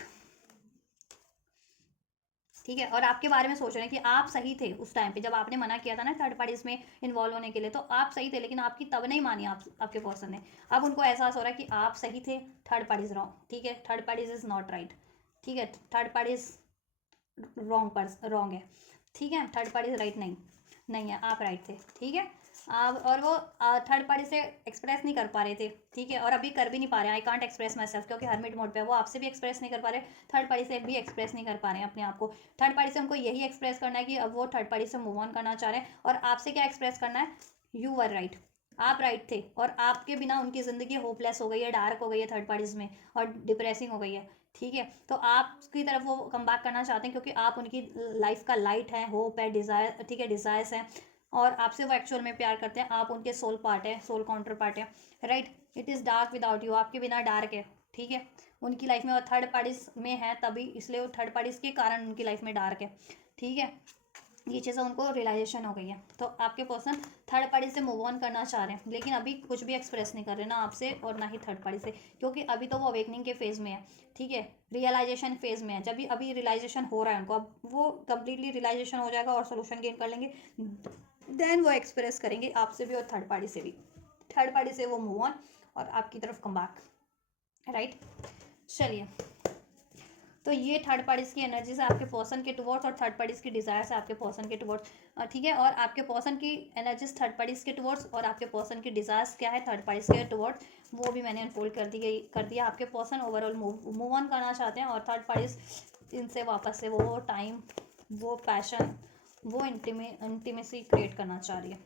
ठीक है, और आपके बारे में सोच रहे हैं कि आप सही थे उस टाइम पे, जब आपने मना किया था ना थर्ड पार्टीज में इन्वॉल्व होने के लिए, तो आप सही थे, लेकिन आपकी तब नहीं मानी आपके पर्सन ने। अब उनको एहसास हो रहा है कि आप सही थे, थर्ड पार्टीज रॉन्ग। ठीक है, third parties is not right. ठीक है, थर्ड पार्टीज रॉन्ग है। ठीक है, थर्ड पार्टी राइट नहीं है, आप राइट थे। ठीक है, आप, और वो थर्ड पार्टी से एक्सप्रेस नहीं कर पा रहे थे। ठीक है, और अभी कर भी नहीं पा रहे हैं, I can't express my self, क्योंकि हरमिट मोड पे है, वो आपसे भी एक्सप्रेस नहीं कर पा रहे, थर्ड पार्टी से भी एक्सप्रेस नहीं कर पा रहे हैं अपने आप को। थर्ड पार्टी से उनको यही एक्सप्रेस करना है कि अब वो थर्ड पार्टी से मूव ऑन करना चाह रहे हैं, और आपसे क्या एक्सप्रेस करना है, यू वर राइट, आप राइट थे, और आपके बिना उनकी ज़िंदगी होपलेस हो गई है, डार्क हो गई है थर्ड पार्टीज में, और डिप्रेसिंग हो गई है। ठीक है, तो आपकी तरफ वो कम बैक करना चाहते हैं, क्योंकि आप उनकी लाइफ का लाइट है, होप है, डिज़ायर, ठीक है, डिज़ायर्स हैं, और आपसे वो एक्चुअल में प्यार करते हैं, आप उनके सोल पार्ट है, सोल काउंटर पार्ट है। Right, it is dark without you, आपके बिना डार्क है। ठीक है, उनकी लाइफ में, और थर्ड पार्टीज में है तभी, इसलिए वो थर्ड पार्टीज के कारण उनकी लाइफ में डार्क है। ठीक है, ये चीज़ें उनको रियलाइजेशन हो गई है, तो आपके पर्सन थर्ड पार्टी से मूव ऑन करना चाह रहे हैं, लेकिन अभी कुछ भी एक्सप्रेस नहीं कर रहे ना आपसे और ना ही थर्ड पार्टी से, क्योंकि अभी तो वो अवेकनिंग के फेज़ में है। ठीक है, रियलाइजेशन फेज़ में है, जब भी अभी रियलाइजेशन हो रहा है उनको, अब वो कंप्लीटली रियलाइजेशन हो जाएगा और सोल्यूशन गेन कर लेंगे, देन वो एक्सप्रेस करेंगे आपसे भी और थर्ड पार्टी से भी। थर्ड पार्टी से वो मूव ऑन और आपकी तरफ कम बैक। राइट, चलिए, तो ये थर्ड पार्टीज की एनर्जी से आपके पर्सन के टुवर्ड्स, और थर्ड पार्टीज की डिजायर है आपके पर्सन के टुवर्ड्स। ठीक है, और आपके पर्सन की एनर्जीज थर्ड पार्टीज के टुवर्ड्स, और आपके पर्सन की डिजायर्स क्या है थर्ड पार्टीज के टुवर्ड्स, वो भी मैंने अनफोल्ड कर दिया। आपके पर्सन ओवरऑल मूव ऑन करना चाहते हैं, और थर्ड पार्टीज इनसे वापस से वो टाइम, वो पैशन, वो इंटीमेसी क्रिएट करना चाह रही है।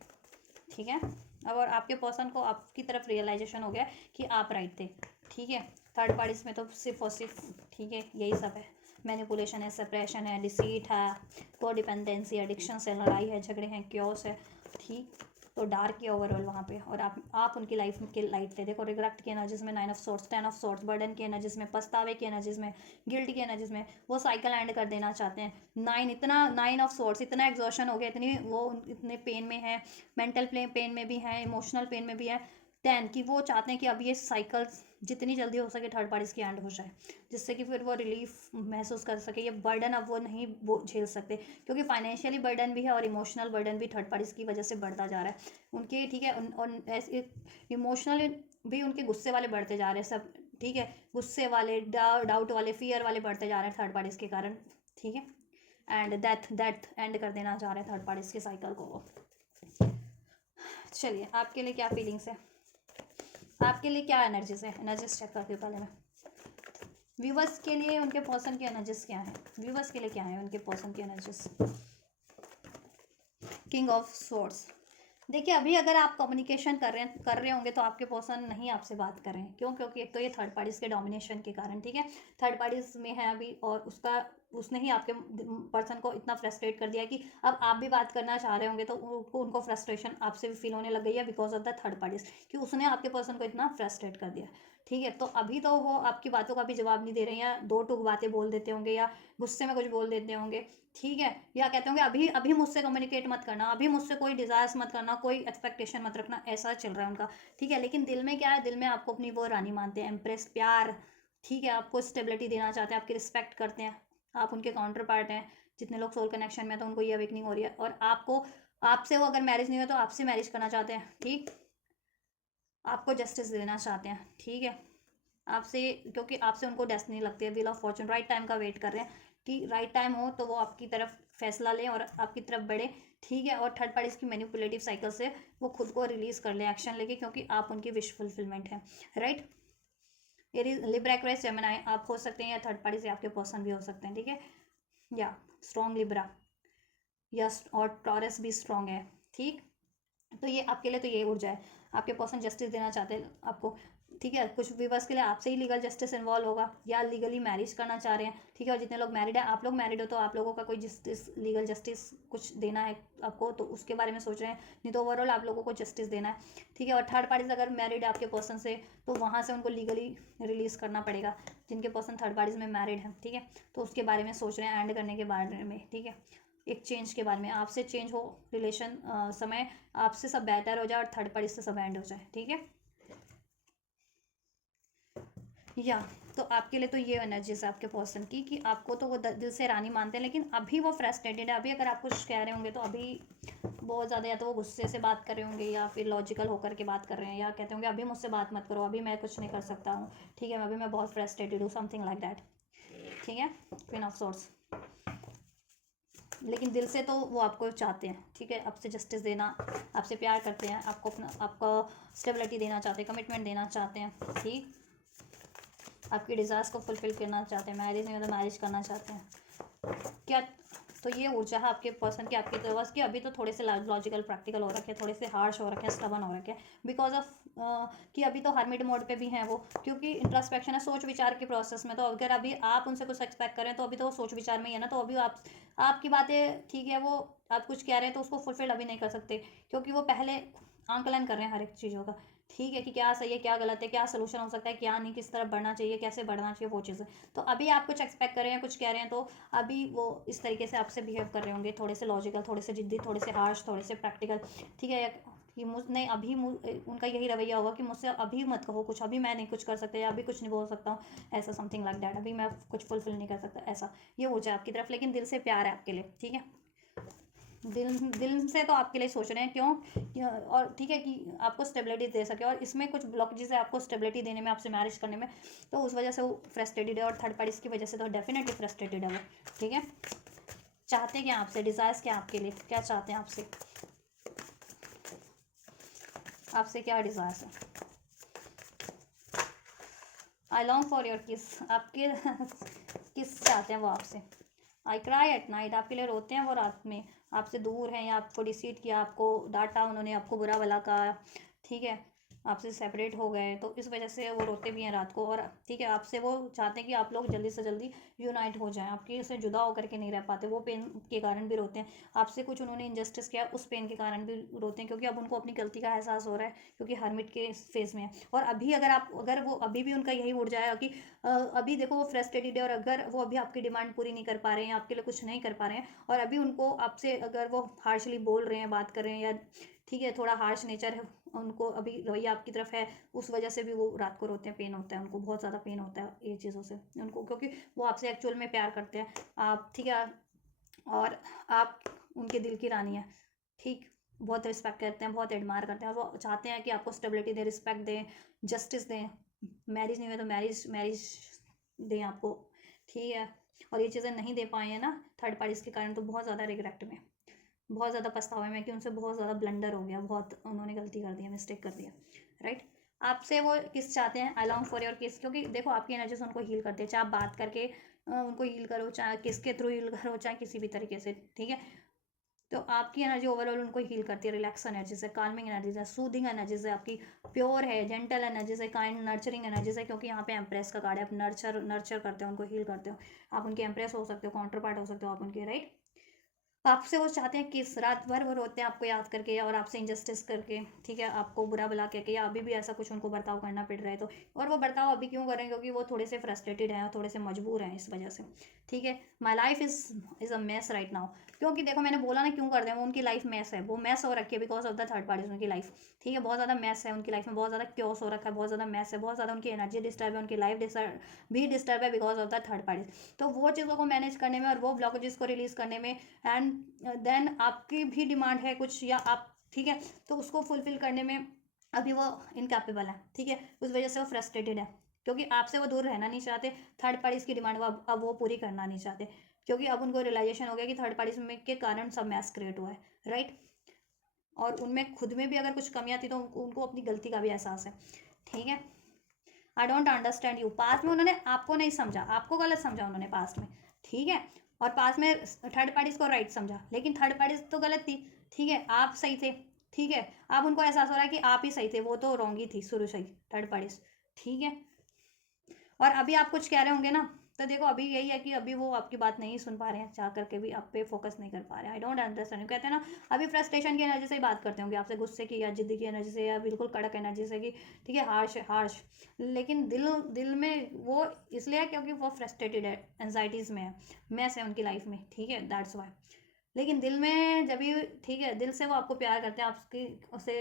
ठीक है, अब और आपके पर्सन को आपकी तरफ रियलाइजेशन हो गया कि आप राइट थे। ठीक है, थर्ड पार्टीज में तो सिर्फ और सिर्फ, ठीक है, यही सब है, मैनिपुलेशन है, सेपरेशन है, डिसीट है, कोडिपेंडेंसी, एडिक्शन है, लड़ाई है, झगड़े हैं, क्योस है। ठीक, तो डार्क है ओवरऑल वहाँ पे, और आप उनकी लाइफ के लाइट थे। देखो, रिग्रेट की एनर्जीज में 9 of sorts, 10 of sorts, burden की एनर्जीज में, पछतावे की एनर्जीज में, गिल्ट की एनर्जीज में, वो साइकिल एंड कर देना चाहते हैं। 9 ऑफ सोर्ट्स, इतना एग्जॉशन हो गया, इतनी वो इतने पेन में है, मेंटल पेन में भी है, इमोशनल पेन में भी है। 10 कि वो चाहते हैं कि अब ये साइकिल जितनी जल्दी हो सके थर्ड पार्टीज की एंड हो जाए, जिससे कि फिर वो रिलीफ महसूस कर सके। ये बर्डन अब वो नहीं झेल सकते, क्योंकि फाइनेंशियली बर्डन भी है और इमोशनल बर्डन भी थर्ड पार्टीज की वजह से बढ़ता जा रहा है उनके। ठीक है, और ऐसे इमोशनल भी उनके गुस्से वाले बढ़ते जा रहे हैं सब। ठीक है, गुस्से वाले, डाउट वाले, फियर वाले बढ़ते जा रहे हैं थर्ड पार्टीज के कारण। ठीक है, एंड डेथ एंड कर देना चाह रहे हैं थर्ड पार्टीज के साइकिल को वो। चलिए, आपके लिए क्या फीलिंग्स है, आपके लिए क्या एनर्जीज है, एनर्जीज चेक करती हूँ पहले मैं। व्यूवर्स के लिए उनके पर्सन की एनर्जीज क्या है, व्यूवर्स के लिए क्या है उनके पर्सन की एनर्जीज। King of source. देखिए, अभी अगर आप कम्युनिकेशन कर रहे होंगे तो आपके पर्सन नहीं आपसे बात कर रहे हैं। क्यों? क्योंकि एक तो ये थर्ड पार्टीज के डोमिनेशन के कारण। ठीक है, थर्ड पार्टीज में है अभी, और उसने ही आपके पर्सन को इतना फ्रस्ट्रेट कर दिया कि अब आप भी बात करना चाह रहे होंगे तो उनको फ्रस्ट्रेशन आपसे भी फील होने लग गई है, because of the third parties, कि उसने आपके पर्सन को इतना फ्रस्ट्रेट कर दिया। ठीक है, तो अभी तो वो आपकी बातों का भी जवाब नहीं दे रहे हैं, या दो टूक बातें बोल देते होंगे, या गुस्से में कुछ बोल देते होंगे। ठीक है, या कहते होंगे अभी अभी मुझसे कम्युनिकेट मत करना, अभी मुझसे कोई डिजायर्स मत करना, कोई एक्सपेक्टेशन मत रखना, ऐसा चल रहा है उनका। ठीक है, लेकिन दिल में क्या है, दिल में आपको अपनी वो रानी मानते हैं, एम्प्रेस, प्यार। ठीक है, आपको स्टेबिलिटी देना चाहते हैं, आपकी रिस्पेक्ट करते हैं, आप उनके काउंटर पार्ट हैं। जितने लोग सोल कनेक्शन में, तो उनको ये अवेकनिंग हो रही है, और आपसे वो अगर मैरिज नहीं हो तो आपसे मैरिज करना चाहते हैं। ठीक, आपको जस्टिस देना चाहते हैं। ठीक है, आपसे, क्योंकि आपसे उनको डेस्टिनी लगती है, wheel of Fortune, right time का वेट कर रहे हैं। कि राइट टाइम हो तो वो आपकी तरफ फैसला लें और आपकी तरफ बढ़े, ठीक है। और थर्ड पार्टीज की मैनिपुलेटिव साइकिल से वो खुद को रिलीज कर लें एक्शन लेके, क्योंकि आप उनकी विश फुलफिलमेंट है, राइट। ये लिब्रा एक्वेरियस जेमिनी आप हो सकते हैं, या थर्ड पार्टी से आपके पर्सन भी हो सकते हैं, ठीक है। या स्ट्रॉन्ग लिब्रा या और टॉरस भी स्ट्रॉन्ग है, ठीक। तो ये आपके लिए तो ये ऊर्जा है, आपके पर्सन जस्टिस देना चाहते हैं आपको, ठीक है। कुछ व्यूवर्स के लिए आपसे ही लीगल जस्टिस इन्वॉल्व होगा, या लीगली मैरिज करना चाह रहे हैं, ठीक है। और जितने लोग मैरिड हैं, आप लोग मैरिड हो तो आप लोगों का कोई जस्टिस, लीगल जस्टिस कुछ देना है आपको, तो उसके बारे में सोच रहे हैं, नहीं तो ओवरऑल आप लोगों को जस्टिस देना है, ठीक है। और थर्ड पार्टीज अगर मैरिड है आपके पर्सन से, तो वहाँ से उनको लीगली रिलीज करना पड़ेगा, जिनके पर्सन थर्ड पार्टीज में मैरिड है, ठीक है। तो उसके बारे में सोच रहे हैं एंड करने के बारे में, ठीक है। एक चेंज के बारे में, आपसे चेंज हो रिलेशन, समय आपसे सब बेहतर हो जाए और थर्ड पार्टी से सब एंड हो जाए, ठीक है। या तो आपके लिए तो ये एनर्जीज है आपके पर्सन की, कि आपको तो वो दिल से रानी मानते हैं, लेकिन अभी वो फ्रस्ट्रेटेड है। अभी अगर आप कुछ कह रहे होंगे तो अभी बहुत ज़्यादा, या तो वो गुस्से से बात कर रहे होंगे, या फिर लॉजिकल होकर के बात कर रहे हैं, या कहते होंगे अभी मुझसे बात मत करो, अभी मैं कुछ नहीं कर सकता हूँ, ठीक है, अभी मैं बहुत फ्रस्ट्रेटेड हूँ, समथिंग लाइक दैट, ठीक है। Queen of swords. लेकिन दिल से तो वो आपको चाहते हैं, ठीक है, आपसे जस्टिस देना, आपसे प्यार करते हैं, आपको अपना, आपको स्टेबिलिटी देना चाहते हैं, कमिटमेंट देना चाहते हैं, ठीक। आपकी डिज़ायर्स को फुलफिल करना चाहते हैं, मैरिज नहीं तो मैरिज करना चाहते हैं क्या। तो ये ऊर्जा है आपके पर्सन की आपकी तरफ की। अभी तो थोड़े से लॉजिकल प्रैक्टिकल हो रखे हैं, थोड़े से हार्श हो रखे हैं, स्टबन हो रखे हैं, बिकॉज ऑफ कि अभी तो हर्मिट मोड पे भी हैं वो, क्योंकि इंट्रोस्पेक्शन है, सोच विचार के प्रोसेस में। तो अगर अभी आप उनसे कुछ एक्सपेक्ट करें तो अभी तो वो सोच विचार में ही है ना, तो अभी आप, आपकी बातें ठीक है, वो आप कुछ कह रहे हैं तो उसको फुलफिल अभी नहीं कर सकते, क्योंकि वो पहले आंकलन कर रहे हैं हर एक चीज़ों का, ठीक है, कि क्या सही है, क्या गलत है, क्या सोल्यूशन हो सकता है, क्या नहीं, किस तरफ बढ़ना चाहिए, कैसे बढ़ना चाहिए, वो चीज़ें। तो अभी आप कुछ एक्सपेक्ट कर रहे हैं, कुछ कह रहे हैं, तो अभी वो इस तरीके से आपसे बिहेव कर रहे होंगे, थोड़े से लॉजिकल, थोड़े से जिद्दी, थोड़े से हार्श, थोड़े से प्रैक्टिकल, ठीक है। कि मुझ नहीं, अभी उनका यही रवैया होगा कि मुझसे अभी मत कहो कुछ, अभी मैं नहीं कुछ कर सकता, या अभी कुछ नहीं बोल सकता हूँ, ऐसा समथिंग लाइक दैट, अभी मैं कुछ फुलफिल नहीं कर सकता, ऐसा ये हो जाए आपकी तरफ। लेकिन दिल से प्यार है आपके लिए, ठीक है। दिल दिल से तो आपके लिए सोच रहे हैं, और ठीक है, कि आपको स्टेबिलिटी दे सके, और इसमें कुछ ब्लॉकेजेस है आपको स्टेबिलिटी देने में, आपसे मैरिज करने में, तो उस वजह से वो फ्रस्ट्रेटेड है, और थर्ड पार्टीज की वजह से तो डेफिनेटली फ्रस्ट्रेटेड है वो, ठीक है। चाहते क्या आपसे, डिज़ायर्स क्या आपके लिए, क्या चाहते हैं आपसे, आपसे क्या डिज़ायर्स है। आई लॉन्ग फॉर योर किस, आपके किस चाहते हैं वो आपसे। आई क्राई एट नाइट, आपके लिए रोते हैं वो रात में, आपसे दूर हैं, या आपको डिसीट किया, आपको डांटा उन्होंने, आपको बुरा भला कहा, ठीक है, आपसे सेपरेट हो गए, तो इस वजह से वो रोते भी हैं रात को। और ठीक है, आपसे वो चाहते हैं कि आप लोग जल्दी से जल्दी यूनाइट हो जाएं, आपके से जुदा होकर के नहीं रह पाते, वो पेन के कारण भी रोते हैं। आपसे कुछ उन्होंने इनजस्टिस किया, उस पेन के कारण भी रोते हैं, क्योंकि अब उनको अपनी गलती का एहसास हो रहा है, क्योंकि हर्मिट के फेज में है। और अभी अगर वो अभी भी उनका यही उड़ जाएगा कि अभी देखो वो फ्रस्ट्रेटेड है, और अगर वो अभी आपकी डिमांड पूरी नहीं कर पा रहे हैं, आपके लिए कुछ नहीं कर पा रहे हैं, और अभी उनको आपसे अगर वो हार्शली बोल रहे हैं, बात कर रहे हैं, या ठीक है, थोड़ा हार्श नेचर है उनको, अभी रवैया आपकी तरफ है, उस वजह से भी वो रात को रोते हैं, पेन होता है उनको, बहुत ज़्यादा पेन होता है ये चीज़ों से उनको, क्योंकि वो आपसे एक्चुअल में प्यार करते हैं, आप, ठीक है, और आप उनके दिल की रानी है, ठीक। बहुत रिस्पेक्ट करते हैं, बहुत एडमायर करते हैं, और वो चाहते हैं कि आपको स्टेबिलिटी दें, रिस्पेक्ट दें, जस्टिस दें, मैरिज नहीं हुई तो मैरिज मैरिज दें आपको, ठीक है। और ये चीज़ें नहीं दे पाए हैं ना थर्ड पार्टीज के कारण, तो बहुत ज़्यादा रिग्रेट में, बहुत ज़्यादा पछतावे में, कि उनसे बहुत ज़्यादा ब्लंडर हो गया, बहुत उन्होंने गलती कर दिया, मिस्टेक कर दिया, राइट। आपसे वो किस चाहते हैं, अलोंग फॉर योर किस, क्योंकि देखो आपकी एनर्जीज उनको हील करती है, चाहे आप बात करके उनको हील करो, चाहे किसके थ्रू हील करो, चाहे किसी भी तरीके से, ठीक है। तो आपकी एनर्जी ओवरऑल उनको हील करती है, रिलैक्स एनर्जीज है, काल्मिंग एनर्जीज है, सूदिंग एनर्जीज है आपकी, प्योर है, जेंटल एनर्जीज है, काइंड नर्चरिंग एनर्जीज है, क्योंकि यहाँ पे एम्प्रेस का कार्ड है, आप नर्चर करते हो, उनको हील करते हो, आप उनके एम्प्रेस हो सकते हो, काउंटर पार्ट हो सकते हो आप उनके, राइट। आपसे वो चाहते हैं किस, रात भर वो रोते हैं आपको याद करके, और आपसे इंजस्टिस करके, ठीक है, आपको बुरा भला करके, या अभी भी ऐसा कुछ उनको बर्ताव करना पड़ रहा है तो। और वो बर्ताव अभी क्यों कर रहे हैं, क्योंकि वो थोड़े से फ्रस्ट्रेटेड हैं, और थोड़े से मजबूर हैं इस वजह से, ठीक है। My life is a mess right now, क्योंकि देखो मैंने बोला ना क्यों कर रहे हैं, वो उनकी लाइफ मैस है, वो मैस हो रखी है because of the third parties, उनकी लाइफ, ठीक है, बहुत ज़्यादा मैस है उनकी लाइफ में, बहुत ज़्यादा क्योस हो रखा है, बहुत ज़्यादा मैस है, बहुत ज़्यादा उनकी एनर्जी डिस्टर्ब है, उनकी लाइफ भी डिस्टर्ब है because of the third parties. तो वो चीज़ों को मैनेज करने में, और वो ब्लॉकेजेस को रिलीज करने में, एंड देन आपकी भी डिमांड है कुछ, या आप, ठीक है, तो उसको फुलफिल करने में अभी वो इनकैपेबल है, ठीक है, उस वजह से वो फ्रस्ट्रेटेड है, क्योंकि आपसे वो दूर रहना नहीं चाहते, थर्ड पार्टीज की डिमांड वो अब वो पूरी करना नहीं चाहते, क्योंकि अब उनको रियलाइजेशन हो गया कि थर्ड पार्टीज में के कारण सब मैस क्रिएट हुआ है, राइट। और उनमें खुद में भी अगर कुछ कमियां थी तो उनको अपनी गलती का भी एहसास है, ठीक है। I don't understand you, past में उन्होंने आपको नहीं समझा, आपको गलत समझा उन्होंने पास्ट में, ठीक है। और पास्ट में थर्ड पार्टीज को राइट समझा, लेकिन थर्ड पार्टीज तो गलत थी, ठीक है, आप सही थे, ठीक है। अब उनको एहसास हो रहा है कि आप ही सही थे, वो तो रॉन्ग ही थी शुरू से ही थर्ड पार्टीज, ठीक है। और अभी आप कुछ कह रहे होंगे ना, तो देखो अभी यही है कि अभी वो आपकी बात नहीं सुन पा रहे हैं, चाह करके भी आप पे फोकस नहीं कर पा रहे हैं। आई डोंट अंडरस्टैंड, कहते हैं ना अभी फ्रस्ट्रेशन की एनर्जी से ही बात करते होंगे आपसे, गुस्से की या जिद्दी की एनर्जी से या बिल्कुल कड़क एनर्जी से कि ठीक है हार्श हार्श, लेकिन दिल दिल में वो इसलिए है क्योंकि वो फ्रस्ट्रेटेड है, एनजाइटीज़ में है, मैस है उनकी लाइफ में, ठीक है, दैट्स वाई। लेकिन दिल में जब भी, ठीक है, दिल से वो आपको प्यार करते हैं, आपकी उससे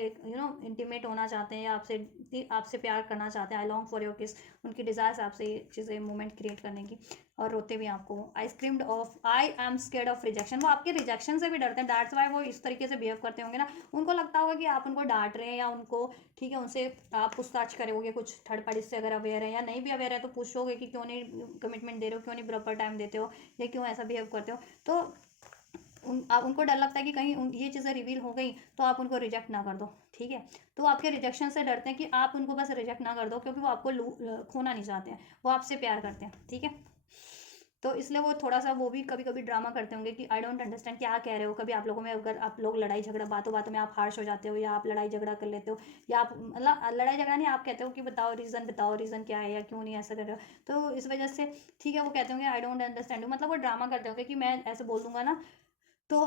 इंटीमेट होना चाहते हैं, या आपसे आपसे प्यार करना चाहते हैं। आई लॉन्ग फॉर योर किस, उनकी डिज़ायर्स आपसे ये चीज़ें मोमेंट क्रिएट करने की। और रोते भी आपको, I screamed of I am scared of rejection, वो आपके रिजेक्शन से भी डरते हैं, दैट्स वाई वो इस तरीके से बिहेव करते होंगे ना। उनको लगता होगा कि आप उनको डांट रहे हैं या उनको, ठीक है, उनसे आप पूछताछ करोगे कुछ थर्ड पार्टी से, अगर अवेयर है या नहीं भी अवेयर है तो पूछोगे कि क्यों नहीं कमिटमेंट दे रहे हो, क्यों नहीं प्रॉपर टाइम देते हो, या क्यों ऐसा बिहेव करते हो। तो उनको डर लगता है कि कहीं ये चीज़ें रिवील हो गई तो आप उनको रिजेक्ट ना कर दो, ठीक है। तो वो आपके रिजेक्शन से डरते हैं कि आप उनको बस रिजेक्ट ना कर दो, क्योंकि वो आपको खोना नहीं चाहते हैं, वो आपसे प्यार करते हैं, ठीक है। तो इसलिए वो थोड़ा सा वो भी कभी कभी ड्रामा करते होंगे कि आई डोंट अंडरस्टैंड क्या कह रहे हो। कभी आप लोगों में अगर आप लोग लड़ाई झगड़ा बातों बातों में आप हार्श हो जाते हो, या आप लड़ाई झगड़ा कर लेते हो, या आप मतलब लड़ाई झगड़ा नहीं, आप कहते हो कि बताओ रीज़न क्या है, या क्यों नहीं ऐसा कर रहे हो, तो इस वजह से, ठीक है, वो कहते होंगे आई डोंट अंडरस्टैंड, मतलब वो ड्रामा करते होंगे कि मैं ऐसे बोल दूंगा ना तो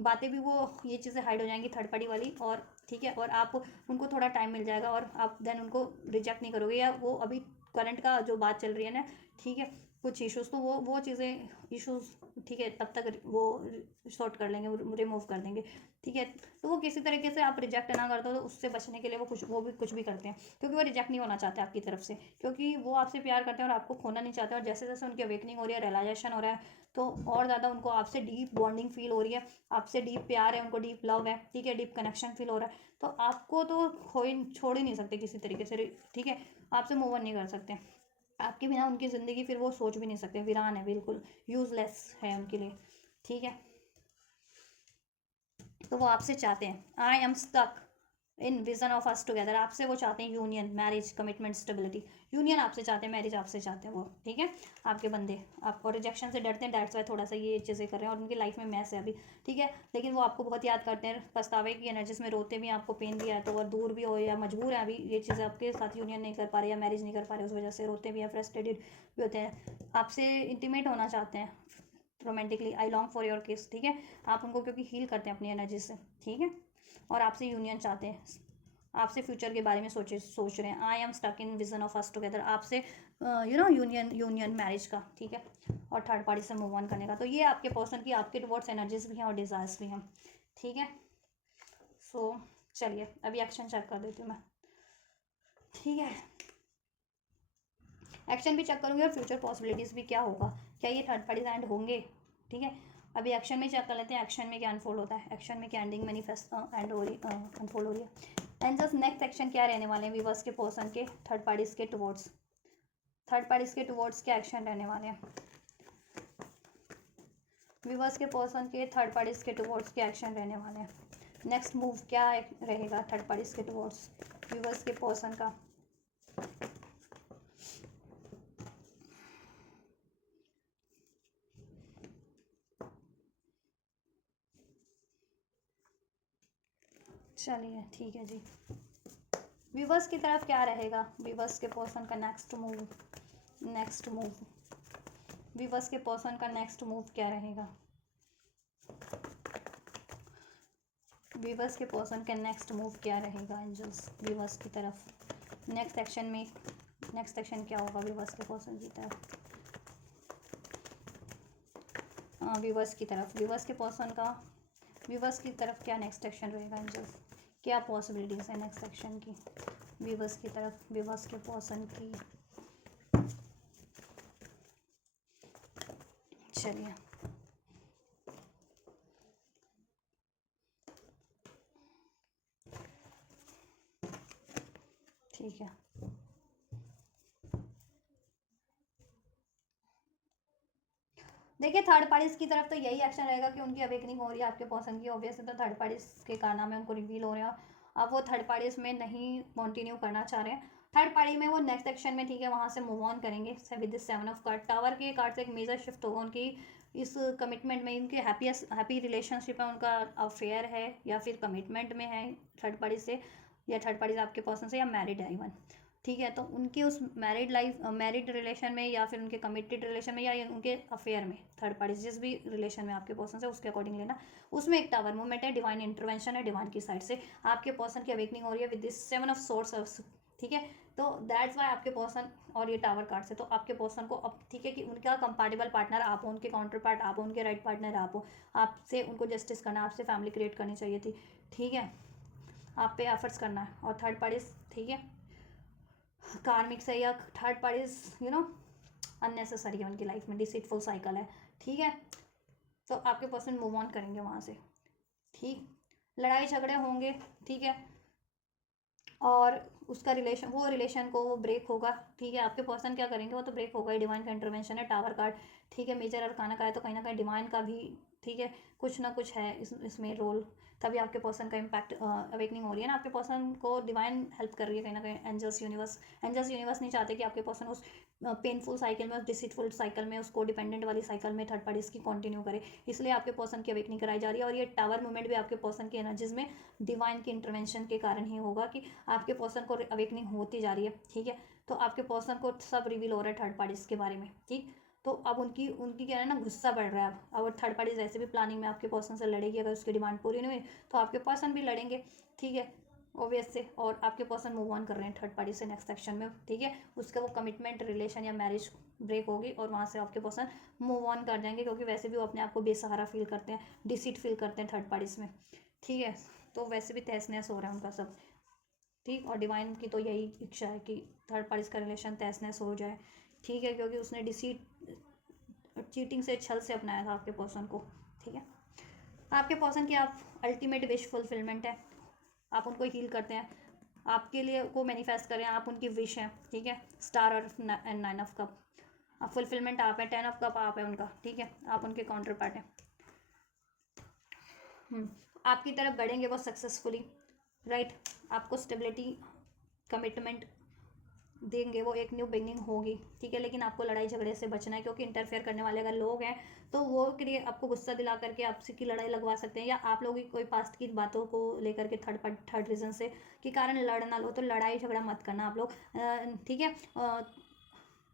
बातें भी, वो ये चीज़ें हाइड हो जाएंगी थर्ड पार्टी वाली, और ठीक है, और आप उनको थोड़ा टाइम मिल जाएगा और आप देन उनको रिजेक्ट नहीं करोगे, या वो अभी करंट का जो बात चल रही है ना, ठीक है, कुछ इश्यूज, तो वो चीज़ें इश्यूज, ठीक है, तब तक वो सॉर्ट कर लेंगे, रिमूव कर देंगे, ठीक है। तो वो किसी तरीके से आप रिजेक्ट ना कर दो, तो उससे बचने के लिए वो भी कुछ भी करते हैं, क्योंकि वो रिजेक्ट नहीं होना चाहते आपकी तरफ से, क्योंकि वो आपसे प्यार करते हैं और आपको खोना नहीं चाहते। और जैसे जैसे उनकी अवेकनिंग हो रही है, रियलाइजेशन हो रहा है, तो और ज़्यादा उनको आपसे डीप बॉन्डिंग फील हो रही है, आपसे डीप प्यार है, उनको डीप लव है, ठीक है, डीप कनेक्शन फील हो रहा है, तो आपको तो छोड़ ही नहीं सकते किसी तरीके से, ठीक है, आपसे मूव ऑन नहीं कर सकते। आपके बिना उनकी ज़िंदगी फिर वो सोच भी नहीं सकते, वीरान है, बिल्कुल यूज़लेस है उनके लिए, ठीक है। तो वो आपसे चाहते हैं, I am stuck in vision of us together, आपसे वो चाहते हैं union, marriage, commitment, stability, union आपसे चाहते हैं, मैरिज आपसे चाहते हैं वो, ठीक है, आपके बंदे। आपको रिजेक्शन से डरते हैं, दैट्स वाई थोड़ा सा ये चीज़ें कर रहे हैं, और उनकी लाइफ में मैस है अभी, ठीक है। लेकिन वो आपको बहुत याद करते हैं, पछतावे की एनर्जीज में रोते भी, आपको पेन भी है तो, और दूर भी हो या मजबूर है अभी ये चीज़ें आपके साथ यूनियन नहीं कर पा रहे या मैरिज नहीं कर पा रहे, उस वजह से रोते भी हैं, फ्रस्ट्रेटेड भी होते हैं, आपसे इंटीमेट होना चाहते हैं romantically, I long for your किस, ठीक है। आप उनको क्योंकि हील करते हैं अपनी एनर्जी से, ठीक है, और आपसे यूनियन चाहते हैं, आपसे फ्यूचर के बारे में सोच रहे हैं। I am stuck in vision of us together, आपसे यूनियन मैरिज का, ठीक है, और थर्ड पार्टी से मूव ऑन करने का। तो ये आपके पर्सन की, आपके टुवर्ड्स एनर्जीज भी हैं और डिज़ायर्स भी हैं, ठीक है। सो चलिए अभी एक्शन चेक कर देती हूँ मैं, ठीक है। एक्शन भी चेक करूँगी और फ्यूचर पॉसिबिलिटीज़ भी क्या होगा, क्या ये थर्ड पार्टी एंड होंगे, ठीक है। अभी एक्शन में चेक कर लेते हैं, एक्शन में क्या अनफोल्ड होता है, एक्शन में क्या एंडिंग मैनिफेस्ट एंड हो रही अनफोल्ड हो रही है। एंड जस्ट नेक्स्ट एक्शन क्या रहने वाले हैं व्यूअर्स के पर्सन के थर्ड पार्टीज के टुवर्ड्स, थर्ड पार्टीज के टुवर्ड्स क्या एक्शन रहने वाले हैं, व्यूअर्स के पर्सन के थर्ड पार्टीज के टुवर्ड्स क्या एक्शन रहने वाले हैं, नेक्स्ट मूव क्या रहेगा थर्ड पार्टीज के टुवर्ड्स व्यूअर्स के पर्सन का। चलिए ठीक है जी, व्यूवर्स की तरफ क्या रहेगा, व्यूवर्स के पर्सन का next move, next move, viewers के पर्सन का नेक्स्ट मूव क्या रहेगा, व्यूवर्स के पर्सन का नेक्स्ट मूव क्या रहेगा एंजल्स व्यूवर्स की तरफ, नेक्स्ट एक्शन में, नेक्स्ट एक्शन क्या होगा व्यूवर्स के पर्सन की तरफ, व्यूवर्स की तरफ, व्यूवर्स के पर्सन का, व्यूवर्स की तरफ क्या नेक्स्ट एक्शन रहेगा एंजल्स, क्या पॉसिबिलिटीज़ है नेक्स्ट एक्शन की व्यूवर्स की तरफ, व्यूवर्स के पर्सन की। चलिए ठीक है, देखिए थर्ड पार्टीज की तरफ तो यही एक्शन रहेगा कि उनकी अवेकनिंग हो रही है आपके पर्सन की, ऑब्वियस तो थर्ड पार्टीज के कारनामे उनको रिवील हो रहे हैं, अब वो थर्ड पार्टीज में नहीं कंटिन्यू करना चाह रहे हैं थर्ड पार्टी में, वो नेक्स्ट एक्शन में ठीक है वहाँ से मूव ऑन करेंगे with this 7 of card. Tower के कार्ड से एक मेजर शिफ्ट होगा उनकी इस कमिटमेंट में, उनकी हैप्पी रिलेशनशिप है, उनका अफेयर है या फिर कमिटमेंट में है थर्ड पार्टी से, या थर्ड पार्टी आपके पर्सन से, या मैरिड है इवन, ठीक है। तो उनकी उस मैरिड रिलेशन में या फिर उनके कमिटेड रिलेशन में या उनके अफेयर में, थर्ड पार्टी जिस भी रिलेशन में आपके पर्सन से उसके अकॉर्डिंग लेना, उसमें एक टावर मूवमेंट है, डिवाइन इंटरवेंशन है, डिवाइन की साइड से आपके पर्सन की अवेकनिंग हो रही है विद दिस 7 ऑफ सोर्स, ठीक है। तो दैट्स वाई आपके पर्सन, और ये टावर कार्ड से तो आपके पर्सन को अब ठीक है कि उनका कंपैटिबल पार्टनर आप हो, उनके काउंटर पार्ट आप हो, उनके राइट पार्टनर आप हो, आपसे उनको जस्टिस करना, आपसे फैमिली क्रिएट करनी चाहिए थी, ठीक है, आप पे एफर्ट्स करना है। और थर्ड पार्टी ठीक है कार्मिक से या थर्ड पार्टीज अननेसेसरी है उनकी लाइफ में, डिसीटफुल साइकिल है, ठीक है। तो आपके पर्सन मूव ऑन करेंगे वहाँ से, ठीक, लड़ाई झगड़े होंगे, ठीक है, और उसका रिलेशन, वो रिलेशन को वो ब्रेक होगा, ठीक है। आपके पर्सन क्या करेंगे, वो तो ब्रेक होगा ही, डिवाइन का इंटरवेंशन है, टावर कार्ड, ठीक है, मेजर अरकाना का है, तो कहीं ना कहीं डिवाइन का भी ठीक है कुछ ना कुछ है इसमें रोल, तभी आपके पर्सन का इम्पैक्ट अवेकनिंग हो रही है ना, आपके पर्सन को डिवाइन हेल्प कर रही है कहीं ना कहीं, एंजल्स यूनिवर्स नहीं चाहते कि आपके पर्सन उस पेनफुल साइकिल में, उस डिसीटफुल साइकिल में, उसको डिपेंडेंट वाली साइकिल में थर्ड पार्टीज की कंटिन्यू करे, इसलिए आपके पर्सन की अवेकनिंग कराई जा रही है। और ये टावर मूवमेंट भी आपके पर्सन की एनर्जीज में डिवाइन की इंटरवेंशन के कारण ही होगा कि आपके पर्सन को अवेकनिंग होती जा रही है, ठीक है। तो आपके पर्सन को सब रिवील हो रहा है थर्ड पार्टीज के बारे में, ठीक। तो अब उनकी उनकी क्या है ना, गुस्सा बढ़ रहा है अब थर्ड पार्टीज ऐसे भी प्लानिंग में आपके पर्सन से लड़ेगी, अगर उसकी डिमांड पूरी नहीं हुई तो आपके पर्सन भी लड़ेंगे, ठीक है, ऑब्वियस से। और आपके पर्सन मूव ऑन कर रहे हैं थर्ड पार्टी से नेक्स्ट सेक्शन में, ठीक है, उसका वो कमिटमेंट रिलेशन या मैरिज ब्रेक होगी और वहाँ से आपके पर्सन मूव ऑन कर जाएंगे, क्योंकि वैसे भी वो अपने आप को बेसहारा फील करते हैं, डिसीट फील करते हैं थर्ड पार्टीज में, ठीक है। तो वैसे भी तहस नहस हो रहा है उनका सब, ठीक। और डिवाइन की तो यही इच्छा है कि थर्ड पार्टीज का रिलेशन तहस नहस हो जाए, ठीक है, क्योंकि उसने डिसीट चीटिंग से, छल से अपनाया था आपके पर्सन को, ठीक है। आपके पर्सन की आप अल्टीमेट विश फुलफिलमेंट है, आप उनको हील करते हैं, आपके लिए को मैनिफेस्ट करें, आप उनकी विश है, ठीक है, स्टार और 9 ऑफ कप, आप फुलफिलमेंट आप है, 10 ऑफ कप आप है उनका, ठीक है, आप उनके काउंटर पार्ट हैं, आपकी तरफ बढ़ेंगे वो सक्सेसफुली, राइट, आपको स्टेबिलिटी कमिटमेंट देंगे, वो एक न्यू बिगनिंग होगी, ठीक है। लेकिन आपको लड़ाई झगड़े से बचना है, क्योंकि इंटरफेयर करने वाले अगर लोग हैं तो वो के लिए आपको गुस्सा दिला करके आपसे की लड़ाई लगवा सकते हैं, या आप लोगों की कोई पास्ट की बातों को लेकर के थर्ड रीजन से के कारण लड़ ना लो, तो लड़ाई झगड़ा मत करना आप लोग, ठीक है।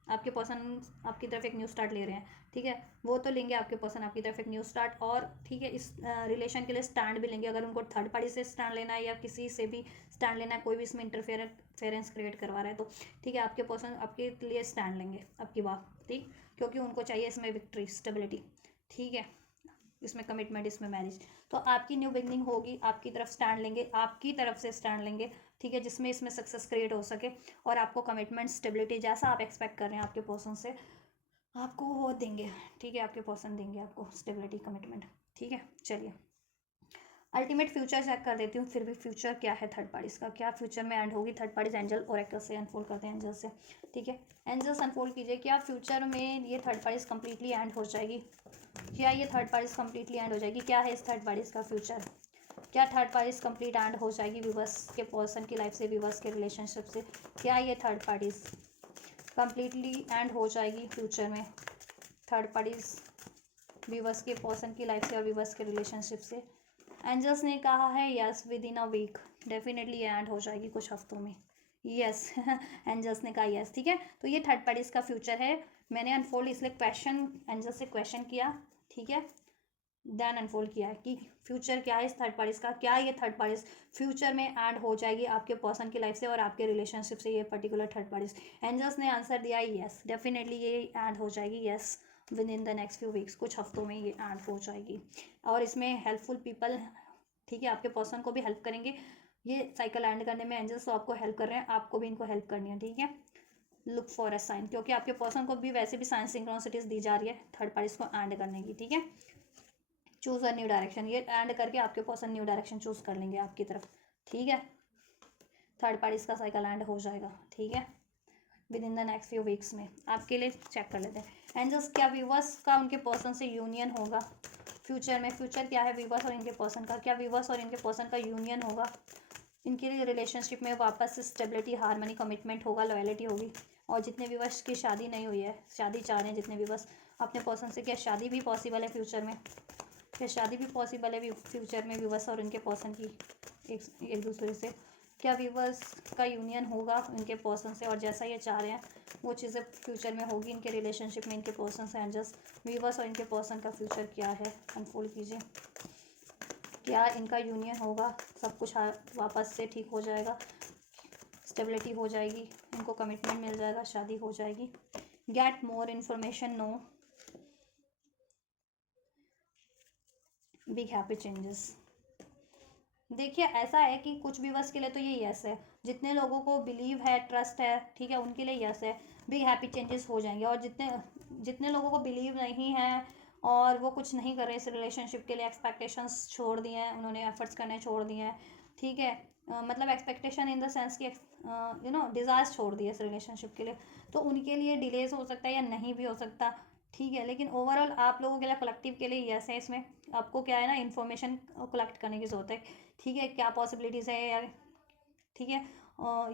आपके पर्सन आपकी तरफ एक न्यू स्टार्ट ले रहे हैं, ठीक है, वो तो लेंगे आपके पर्सन आपकी तरफ एक न्यू स्टार्ट, और ठीक है इस रिलेशन के लिए स्टैंड भी लेंगे, अगर उनको थर्ड पार्टी से स्टैंड लेना है या किसी से भी स्टैंड लेना है, कोई भी इसमें इंटरफेरेंस क्रिएट करवा रहा है तो ठीक है, आपके पर्सन आपके लिए स्टैंड लेंगे आपकी बात, ठीक, क्योंकि उनको चाहिए इसमें विक्ट्री, स्टेबिलिटी, ठीक है, इसमें कमिटमेंट, इसमें मैरिज। तो आपकी न्यू बिगनिंग होगी, आपकी तरफ स्टैंड लेंगे, आपकी तरफ से स्टैंड लेंगे, ठीक है, जिसमें इसमें सक्सेस क्रिएट हो सके, और आपको कमिटमेंट, स्टेबिलिटी जैसा आप एक्सपेक्ट कर रहे हैं आपके पर्सन से, आपको वो देंगे, ठीक है, आपके पर्सन देंगे आपको स्टेबिलिटी, कमिटमेंट, ठीक है। चलिए अल्टीमेट फ्यूचर चेक कर देती हूँ, फिर भी फ्यूचर क्या है थर्ड पार्टीज का, क्या फ्यूचर में एंड होगी थर्ड पार्टीज, एंजल ओरेकल से अनफोल्ड करते हैं, एंजल से, ठीक है, एंजल्स अनफोल्ड कीजिए, क्या फ्यूचर में ये थर्ड पार्टीज कंप्लीटली एंड हो जाएगी, क्या ये थर्ड पार्टीज कंप्लीटली एंड हो जाएगी, क्या है इस थर्ड पार्टीज का फ्यूचर, क्या थर्ड पार्टीज कंप्लीट एंड हो जाएगी विवर्स के पर्सन की लाइफ से, विवर्स के रिलेशनशिप से, क्या ये थर्ड पार्टीज कंप्लीटली एंड हो जाएगी फ्यूचर में, थर्ड पार्टीज विवर्स के पर्सन की लाइफ से और विवर्स के रिलेशनशिप से। एंजल्स ने कहा है yes, within a week, definitely end हो जाएगी कुछ हफ्तों में, यस एंजल्स ने कहा यस, ठीक है। तो ये थर्ड पार्टीज का फ्यूचर है, मैंने अनफोल्ड इसलिए क्वेश्चन एंजल से क्वेश्चन किया, ठीक है, देन अनफोल्ड किया है कि फ्यूचर क्या है इस थर्ड पार्टीज का, क्या ये थर्ड पार्टीज फ्यूचर में एंड हो जाएगी आपके पर्सन की लाइफ से और आपके रिलेशनशिप से, ये पर्टिकुलर थर्ड पार्टीज। एंजल्स ने आंसर दिया यस, डेफिनेटली ये एंड हो जाएगी, yes, with in the next few weeks, कुछ हफ्तों में ये एंड हो जाएगी। और इसमें हेल्पफुल पीपल, ठीक है, आपके पर्सन को भी हेल्प करेंगे, ये साइकिल एंड करने में एंजल्स तो आपको हेल्प कर रहे हैं, आपको भी इनको हेल्प करनी है, ठीक है। लुक फॉर अ साइन, क्योंकि आपके पर्सन को भी वैसे भी साइन सिंक्रोनिसिटीज दी जा रही है थर्ड पार्टीज को एंड करने की, ठीक है। चूज अ न्यू डायरेक्शन, ये एंड करके आपके पर्सन न्यू डायरेक्शन चूज कर लेंगे आपकी तरफ, ठीक है, थर्ड पार्टीज का साइकिल एंड हो जाएगा, ठीक है, with in the next few weeks में आपके लिए चेक कर लेते हैं। एंड जस्ट क्या व्यूवर्स का उनके पर्सन से यूनियन होगा फ्यूचर में? फ्यूचर क्या है व्यूवर्स और इनके पर्सन का? क्या व्यूवर्स और इनके पर्सन का यूनियन होगा? इनके लिए रिलेशनशिप में वापस से स्टेबिलिटी, हार्मनी, कमिटमेंट होगा, लॉयलिटी होगी। और जितने व्यूवर्स की शादी नहीं हुई है, शादी चाह रहे हैं जितने व्यूवर्स अपने पर्सन से, क्या शादी भी पॉसिबल है फ्यूचर में? क्या शादी भी पॉसिबल है फ्यूचर में व्यूवर्स और इनके पर्सन की एक दूसरे से? क्या व्यूवर्स का यूनियन होगा इनके पर्सन से? और जैसा ये चाह रहे हैं वो चीज़ें फ्यूचर में होगी इनके रिलेशनशिप में, इनके पर्सन से। एंड जस्ट व्यूवर्स और इनके पर्सन का फ्यूचर क्या है, अनफोल्ड कीजिए। क्या इनका यूनियन होगा? सब कुछ वापस से ठीक हो जाएगा, स्टेबिलिटी हो जाएगी, इनको कमिटमेंट मिल जाएगा, शादी हो जाएगी। Get more information, no big happy changes. देखिए ऐसा है कि कुछ व्यूवर्स के लिए तो ये यस है, जितने लोगों को बिलीव है, ट्रस्ट है, ठीक है, उनके लिए यस है, बिग हैप्पी चेंजेस हो जाएंगे। और जितने जितने लोगों को बिलीव नहीं है और वो कुछ नहीं कर रहे इस रिलेशनशिप के लिए, एक्सपेक्टेशंस छोड़ दिए हैं उन्होंने, एफर्ट्स करने छोड़ दिए हैं, ठीक है, मतलब एक्सपेक्टेशन इन द सेंस कि डिज़ायर्स छोड़ दिए इस रिलेशनशिप के लिए, तो उनके लिए डिलेज हो सकता है या नहीं भी हो सकता, ठीक है। लेकिन ओवरऑल आप लोगों के लिए, कलेक्टिव के लिए यस है। इसमें आपको क्या है ना, इन्फॉर्मेशन कलेक्ट करने की ज़रूरत है, ठीक है, क्या पॉसिबिलिटीज़ है या ठीक है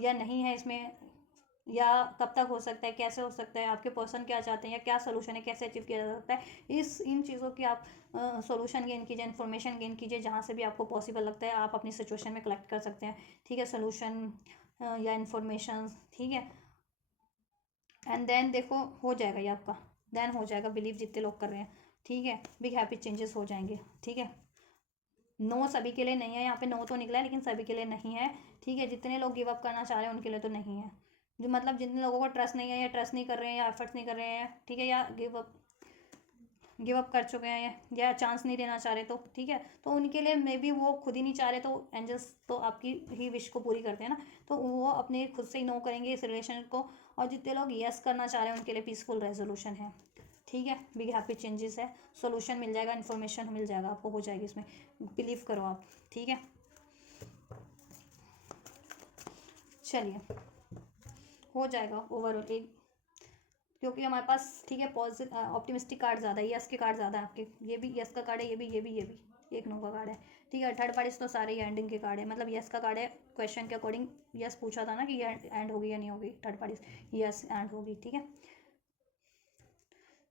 या नहीं है इसमें, या कब तक हो सकता है, कैसे हो सकता है, आपके पर्सन क्या चाहते हैं या क्या सोल्यूशन है, कैसे अचीव किया जा सकता है, इन चीज़ों की आप सोल्यूशन गेन कीजिए, इन्फॉर्मेशन गेन कीजिए, जहाँ से भी आपको पॉसिबल लगता है आप अपनी सिचुएशन में कलेक्ट कर सकते हैं, ठीक है, सोल्यूशन या इन्फॉर्मेशन, ठीक है। एंड देन देखो हो जाएगा ये आपका, देन हो जाएगा, बिलीव जितने लोग कर रहे हैं, ठीक है, बिग हैप्पी चेंजेस हो जाएंगे, ठीक है। नो सभी के लिए नहीं है, यहाँ पे नो तो निकला है लेकिन सभी के लिए नहीं है, ठीक है। जितने लोग गिव अप करना चाह रहे हैं उनके लिए तो नहीं है, जो मतलब जितने लोगों को ट्रस्ट नहीं है या ट्रस्ट नहीं कर रहे हैं या एफर्ट्स नहीं कर रहे हैं, ठीक है, या गिव अप कर चुके हैं या चांस नहीं देना चाह रहे, तो ठीक है, तो उनके लिए मे बी वो खुद ही नहीं चाह रहे, तो एंजल्स तो आपकी ही विश को पूरी करते हैं ना, तो वो अपने खुद से ही नो करेंगे इस रिलेशन को। और जितने लोग यस करना चाह रहे हैं उनके लिए पीसफुल रेजोल्यूशन है, ठीक है, बिग हैप्पी चेंजेस है, सोल्यूशन मिल जाएगा, इन्फॉर्मेशन मिल जाएगा आपको, हो जाएगी इसमें, बिलीव करो आप, ठीक है। चलिए हो जाएगा ओवरऑल एक, क्योंकि हमारे पास ठीक है पॉजिटिव ऑप्टिमिस्टिक कार्ड ज़्यादा है, यस के कार्ड ज़्यादा है आपके, ये भी यस का कार्ड है, ये भी एक नो का कार्ड है, ठीक है। थर्ड पार्टी तो सारे ही एंडिंग के कार्ड है, मतलब यस का कार्ड है, क्वेश्चन के अकॉर्डिंग यस पूछा था ना कि ये एंड होगी या नहीं होगी, थर्ड पार्टी यस एंड होगी, ठीक है।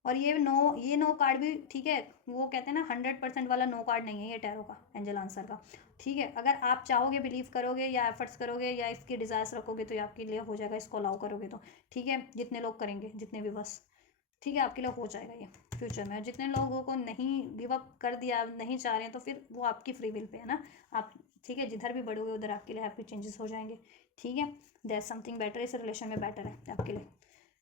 और ये नो कार्ड भी ठीक है, वो कहते हैं ना 100% वाला नो कार्ड नहीं है ये टैरो का, एंजल आंसर का, ठीक है। अगर आप चाहोगे, बिलीव करोगे या एफर्ट्स करोगे या इसकी डिज़ायर्स रखोगे तो ये आपके लिए हो जाएगा, इसको अलाउ करोगे तो, ठीक है। जितने लोग करेंगे, जितने भी बस, ठीक है, आपके लिए हो जाएगा ये फ्यूचर में। जितने लोगों को नहीं गिव अप कर दिया, नहीं चाह रहे हैं, तो फिर वो आपकी फ्री विल पे है ना आप, ठीक है, जिधर भी बढ़ोगे उधर आपके लिए हैप्पी चेंजेस हो जाएंगे, ठीक है। देयर समथिंग बेटर, इस रिलेशन में बेटर है आपके लिए।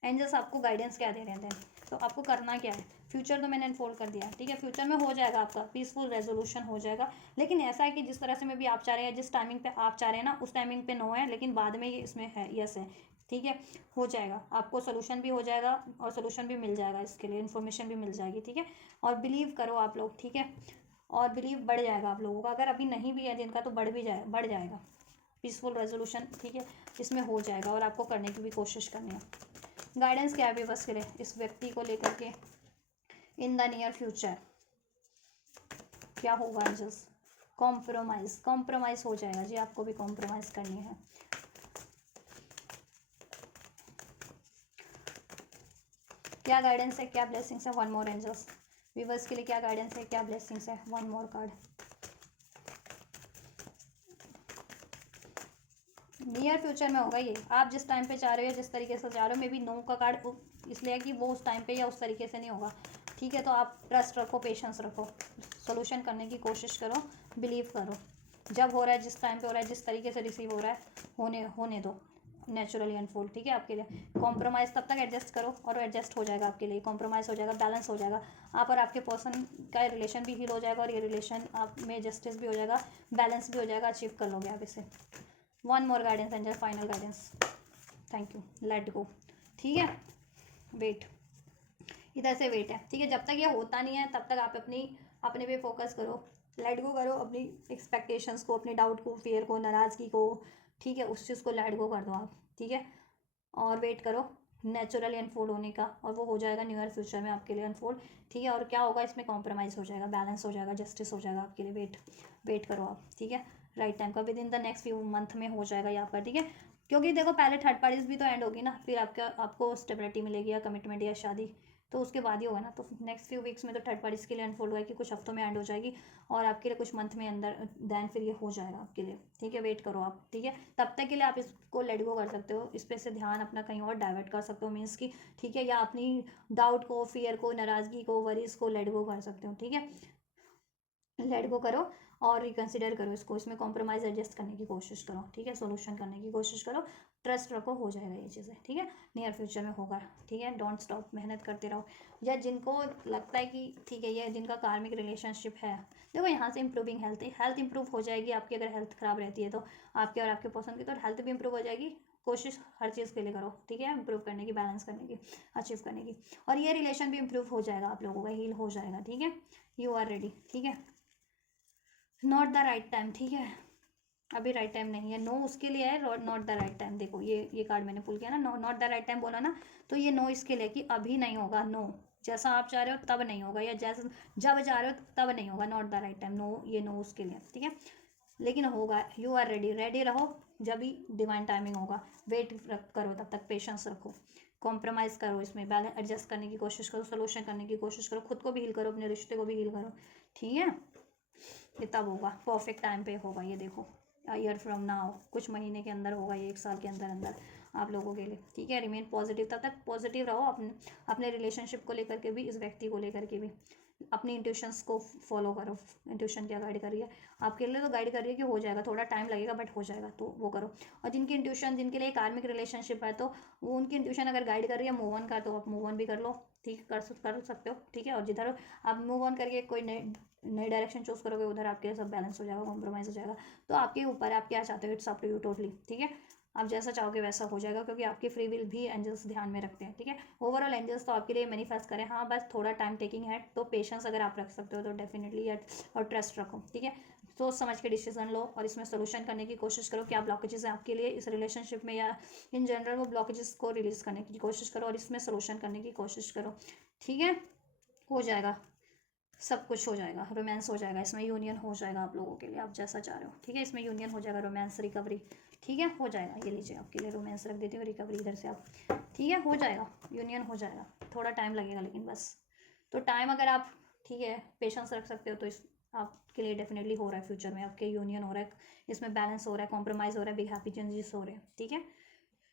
एंजल्स आपको गाइडेंस क्या दे रहे हैं, तो आपको करना क्या है, फ्यूचर तो मैंने अनफोल्ड कर दिया, ठीक है। फ्यूचर में हो जाएगा आपका पीसफुल रेजोल्यूशन हो जाएगा, लेकिन ऐसा है कि जिस तरह से में भी आप चाह रहे हैं, जिस टाइमिंग पे आप चाह रहे हैं ना, उस टाइमिंग पे नो है, लेकिन बाद में ये इसमें है यस है, ठीक है। हो जाएगा, आपको सोल्यूशन भी हो जाएगा और सोल्यूशन भी मिल जाएगा, इसके लिए इन्फॉर्मेशन भी मिल जाएगी, ठीक है। और बिलीव करो आप लोग, ठीक है, और बिलीव बढ़ जाएगा आप लोगों का, अगर अभी नहीं भी है जिनका तो बढ़ जाएगा पीसफुल रेजोल्यूशन, ठीक है, इसमें हो जाएगा। और आपको करने की भी कोशिश करनी है। गाइडेंस क्या है भी बस के लिए इस व्यक्ति को लेकर के इन द नियर फ्यूचर, क्या होगा एंजल्स? कॉम्प्रोमाइज हो जाएगा जी, आपको भी कॉम्प्रोमाइज करनी है। क्या गाइडेंस है, क्या ब्लेसिंग्स है, वन मोर एंजल्स व्यूवर्स के लिए क्या गाइडेंस है, क्या ब्लेसिंग्स है, one more card. Near future में होगा ये, आप जिस टाइम पे चाह रहे हो, जिस तरीके से चाह रहे हो, मे बी नो का कार्ड इसलिए है कि वो उस टाइम पे या उस तरीके से नहीं होगा, ठीक है। तो आप ट्रस्ट रखो, पेशेंस रखो, सोल्यूशन करने की कोशिश करो, बिलीव करो, जब हो रहा है, जिस टाइम पे हो रहा है, जिस तरीके से रिसीव हो रहा है, होने दो, नेचुरली अनफोल्ड, ठीक है। आपके लिए कॉम्प्रोमाइज़ तब तक एडजस्ट करो और एडजस्ट हो जाएगा आपके लिए, कॉम्प्रोमाइज़ हो जाएगा, बैलेंस हो जाएगा, आप और आपके पर्सन का रिलेशन भी हील हो जाएगा और ये रिलेशन आप में जस्टिस भी हो जाएगा, बैलेंस भी हो जाएगा, अचीव कर लोगे आप इसे। One more guidance angel, final guidance, thank you, let go, ठीक है। वेट, इधर से वेट है, ठीक है। जब तक ये होता नहीं है तब तक आप अपने पे फोकस करो, लेट गो करो अपनी एक्सपेक्टेशंस को, अपने डाउट को, फियर को, नाराज़गी को, ठीक है, उस चीज़ को लेट गो कर दो आप, ठीक है। और वेट करो नेचुरली अनफोल्ड होने का, और वो हो जाएगा नियर फ्यूचर में आपके लिए अनफोल्ड, ठीक है। और क्या होगा इसमें, कॉम्प्रोमाइज़ हो जाएगा, बैलेंस हो जाएगा, जस्टिस हो जाएगा आपके लिए। वेट करो आप, ठीक है। राइट टाइम का with in the next few month में हो जाएगा ये आपका, ठीक है। क्योंकि देखो पहले थर्ड पार्टीज भी तो एंड होगी ना, फिर आपको स्टेबिलिटी मिलेगी या कमिटमेंट या शादी, तो उसके बाद ही होगा ना। तो नेक्स्ट फ्यू वीक्स में तो थर्ड पार्टीज के लिए अनफोल्ड होगा कि कुछ हफ्तों में एंड हो जाएगी, और आपके लिए कुछ मंथ में अंदर देन फिर ये हो जाएगा आपके लिए, ठीक है। वेट करो आप, ठीक है। तब तक के लिए आप इसको लेट गो कर सकते हो, इस पे से ध्यान अपना कहीं और डाइवर्ट कर सकते हो, मीन्स की, ठीक है, या अपनी डाउट को, फियर को, नाराज़गी को, वरीज को लेट गो कर सकते हो, ठीक है। लेट गो करो और रिकंसिडर करो इसको, इसमें कॉम्प्रोमाइज़ एडजस्ट करने की कोशिश करो, ठीक है। सोल्यूशन करने की कोशिश करो, ट्रस्ट रखो, हो जाएगा ये चीज़ें, ठीक है। नियर फ्यूचर में होगा, ठीक है। डोंट स्टॉप, मेहनत करते रहो। या जिनको लगता है कि ठीक है, ये जिनका कार्मिक रिलेशनशिप है, देखो यहाँ से इंप्रूविंग हेल्थ इंप्रूव हो जाएगी आपकी। अगर हेल्थ ख़राब रहती है तो आपके और आपके पर्सन की, तो हेल्थ भी इंप्रूव हो जाएगी। कोशिश हर चीज़ के लिए करो, ठीक है, इंप्रूव करने की, बैलेंस करने की, अचीव करने की। और ये रिलेशन भी इंप्रूव हो जाएगा आप लोगों का, हील हो जाएगा, ठीक है। यू आर रेडी, ठीक है। नॉट द राइट टाइम, ठीक है, अभी राइट टाइम नहीं है। नो उसके लिए है, नॉट द राइट टाइम। देखो ये कार्ड मैंने पुल किया ना, no not the right time बोला ना, तो ये नो इसके लिए कि अभी नहीं होगा। नो, जैसा आप चाह रहे हो तब नहीं होगा, या जैसा जब चाह रहे हो तब नहीं होगा। Not the right time, no, ये नो उसके लिए, ठीक है। लेकिन होगा, यू आर रेडी, रेडी रहो, जब भी डिवाइन टाइमिंग होगा। वेट करो, तब तक पेशेंस रखो, कॉम्प्रोमाइज़ करो, इसमें बैलेंस एडजस्ट करने की कोशिश करो, सोल्यूशन करने की कोशिश करो, खुद को भी हील करो, अपने रिश्ते को भी हील करो, ठीक है। ये तब होगा, परफेक्ट टाइम पे होगा ये, देखो ईयर फ्रॉम नाउ, कुछ महीने के अंदर होगा ये, 1 साल के अंदर अंदर आप लोगों के लिए, ठीक है। रिमेन पॉजिटिव, तब तक पॉजिटिव रहो, अपने रिलेशनशिप को लेकर के भी, इस व्यक्ति को लेकर के भी। अपनी इंट्यूशंस को फॉलो करो, इंट्यूशन क्या गाइड कर रही है आपके लिए, तो गाइड कर रही है कि हो जाएगा, थोड़ा टाइम लगेगा बट हो जाएगा, तो वो करो। और जिनकी इंट्यूशन, जिनके लिए कार्मिक रिलेशनशिप है, तो वो उनकी इंट्यूशन अगर गाइड कर रही है मूव ऑन का, तो आप मूव ऑन भी कर लो, ठीक, कर सकते हो, ठीक है। और जिधर आप मूव ऑन करके कोई नई डायरेक्शन चूज करोगे, उधर आपके सब बैलेंस हो जाएगा, कॉम्प्रोमाइज़ हो जाएगा। तो आपके ऊपर है, आप क्या चाहते हो, it's up to you totally, ठीक है। आप जैसा चाहोगे वैसा हो जाएगा, क्योंकि आपकी फ्री विल भी एंजल्स ध्यान में रखते हैं, ठीक है। ओवरऑल एंजल्स तो आपके लिए मैनिफेस्ट करें, हाँ, बस थोड़ा टाइम टेकिंग है, तो पेशेंस अगर आप रख सकते हो तो डेफिनेटली, और ट्रस्ट रखो, ठीक है। सोच समझ के डिसीजन लो, और इसमें सोल्यूशन करने की कोशिश करो। क्या ब्लॉकेजेस हैं आपके लिए इस रिलेशनशिप में, या इन जनरल, वो ब्लॉकेजेस को रिलीज करने की कोशिश करो, और इसमें सोल्यूशन करने की कोशिश करो, ठीक है। हो जाएगा, सब कुछ हो जाएगा, रोमांस हो जाएगा, इसमें यूनियन हो जाएगा आप लोगों के लिए, आप जैसा चाह रहे हो, ठीक है। इसमें यूनियन हो जाएगा, रोमांस, रिकवरी, ठीक है, हो जाएगा। ये लीजिए आपके लिए रोमांस रख देती हूँ, रिकवरी इधर से आप, ठीक है, हो जाएगा, यूनियन हो जाएगा। थोड़ा टाइम लगेगा लेकिन बस, तो टाइम अगर आप, ठीक है, पेशेंस रख सकते हो, तो इस आपके लिए डेफिनेटली हो रहा है, फ्यूचर में आपके यूनियन हो रहा है, इसमें बैलेंस हो रहा है, कॉम्प्रोमाइज़ हो रहा है, बिग हैप्पी चेंजेस हो रहे हैं, ठीक है।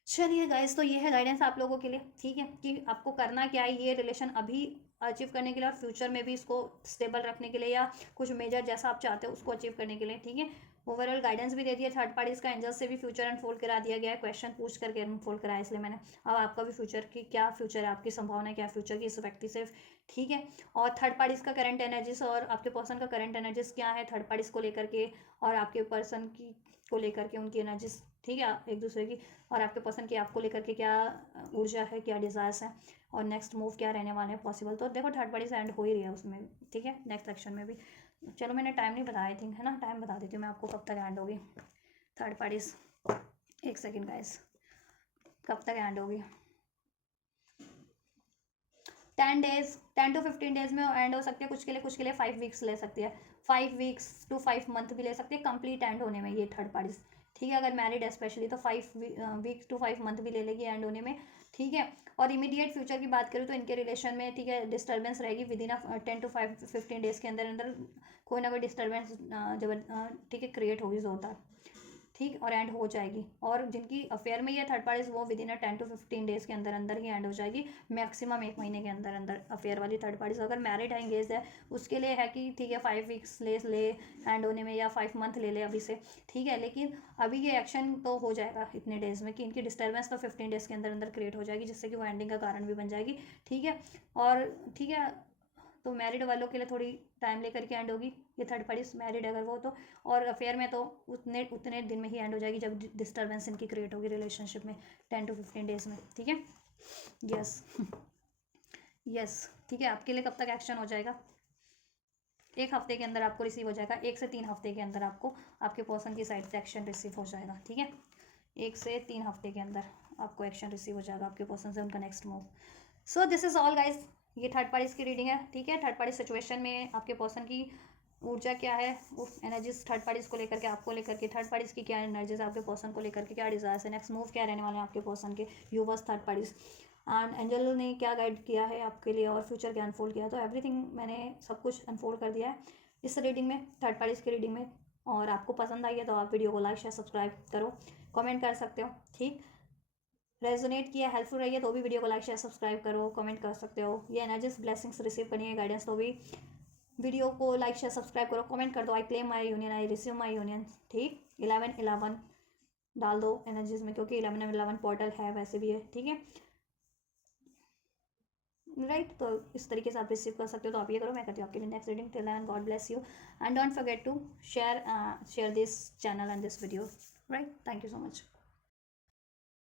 चलिए गाइस, तो ये है गाइडेंस आप लोगों के लिए, ठीक है, कि आपको करना क्या है ये रिलेशन अभी अचीव करने के लिए, और फ्यूचर में भी इसको स्टेबल रखने के लिए, या कुछ मेजर जैसा आप चाहते हो उसको अचीव करने के लिए, ठीक है। ओवरऑल गाइडेंस भी दे दिया, थर्ड पार्टीज का एंजल से भी फ्यूचर अनफोल्ड करा दिया गया है, क्वेश्चन पूछ करके अनफोल्ड कराया, इसलिए मैंने। अब आपका भी फ्यूचर की क्या फ्यूचर है, आपकी संभावना है क्या फ्यूचर की इस व्यक्ति से, ठीक है। और थर्ड पार्टीज का करंट एनर्जीज, और आपके पर्सन का करंट एनर्जीज क्या है थर्ड पार्टीज को लेकर के, और आपके पर्सन की को लेकर के उनकी एनर्जीज, ठीक है, एक दूसरे की, और आपके पर्सन की आपको लेकर के क्या ऊर्जा है, क्या डिज़ायर्स हैं, और नेक्स्ट मूव क्या रहने वाले हैं पॉसिबल। तो देखो थर्ड पार्टी से एंड हो ही रही है उसमें, ठीक है, नेक्स्ट सेक्शन में भी। चलो मैंने टाइम नहीं बताया, आई थिंक, है ना, टाइम बता देती हूँ मैं आपको कब तक एंड होगी थर्ड पार्टीज। एक सेकेंड गाइस, कब तक एंड होगी, 10 डेज, 10 to 15 डेज में एंड हो सकती है, कुछ के लिए 5 वीक्स ले सकती है, 5 वीक्स to 5 मंथ भी ले सकती है कंप्लीट एंड होने में ये थर्ड पार्टीज, ठीक है। अगर मैरिड है स्पेशली तो 5 वीक्स to 5 मंथ भी ले लेगी एंड होने में, ठीक है। और इमीडिएट फ्यूचर की बात करूँ तो इनके रिलेशन में, ठीक है, डिस्टर्बेंस रहेगी विद इन 10 to 15 डेज के अंदर अंदर, कोई ना कोई डिस्टर्बेंस जब, ठीक है, क्रिएट होगी जोरदार, ठीक, और एंड हो जाएगी। और जिनकी अफेयर में ये थर्ड पार्टीज, वो विद इन 10 to 15 डेज के अंदर अंदर ही एंड हो जाएगी, मैक्सिमम 1 महीने के अंदर अंदर अफेयर वाली थर्ड पार्टीज। अगर मैरिड है, एंगेज है, उसके लिए है कि ठीक है 5 वीक्स ले एंड होने में, या 5 मंथ ले ले अभी से, ठीक है। लेकिन अभी ये एक्शन तो हो जाएगा इतने डेज में, कि इनकी डिस्टर्बेंस तो 15 डेज के अंदर अंदर क्रिएट हो जाएगी, जिससे कि वो एंडिंग का कारण भी बन जाएगी, ठीक है। और ठीक है, तो मैरिड वालों के लिए थोड़ी टाइम लेकर के एंड होगी ये थर्ड पार्टी, मैरिड अगर वो तो, और अफेयर में तो उतने उतने दिन में ही एंड हो जाएगी जब डिस्टर्बेंस इनकी क्रिएट होगी रिलेशनशिप में 10 to 15 डेज में, ठीक है। यस यस, ठीक है। आपके लिए कब तक एक्शन हो जाएगा, 1 हफ्ते के अंदर आपको रिसीव हो जाएगा, 1 से 3 हफ्ते के अंदर आपको आपके पर्सन की साइड से एक्शन रिसीव हो जाएगा, ठीक है, 1 से 3 हफ्ते के अंदर आपको एक्शन रिसीव हो जाएगा आपके पर्सन से, उनका next move. So this is all guys, ये थर्ड पार्टीज की रीडिंग है, ठीक है। थर्ड पार्टी सिचुएशन में आपके पर्सन की ऊर्जा क्या है, उस एनर्जीज थर्ड पार्टीज को लेकर के, आपको लेकर के, थर्ड पार्टीज की क्या एनर्जीज है आपके पर्सन को लेकर के, क्या डिजायर्स है, नेक्स्ट मूव क्या रहने वाले हैं आपके पर्सन के, yours third parties, and angel ने क्या गाइड किया है आपके लिए और फ्यूचर क्या अनफोल्ड किया है। तो एवरीथिंग मैंने सब कुछ अनफोल्ड कर दिया है इस रीडिंग में, थर्ड पार्टीज की रीडिंग में। और आपको पसंद आई है तो आप वीडियो को लाइक शेयर सब्सक्राइब करो, कमेंट कर सकते हो, ठीक। रेजोनेट किया, हेल्पफुल रही है तो भी वीडियो को लाइक शेयर सब्सक्राइब करो, कमेंट कर सकते हो। ये एनर्जीज ब्लेसिंग्स रिसीव करनी है, गाइडेंस, तो भी वीडियो को लाइक शेयर सब्सक्राइब करो, कमेंट कर दो, I claim my union, I receive my union, ठीक। 11-11 डाल दो एनर्जीज में, क्योंकि 11-11 पोर्टल है, वैसे भी है, ठीक है, राइट। तो इस तरीके से आप रिसीव कर सकते हो। तो आप ये करो, मैं करती हूँ आपके लिए next reading. Till then God bless you and don't forget to share this channel and this video, right. Thank you so much.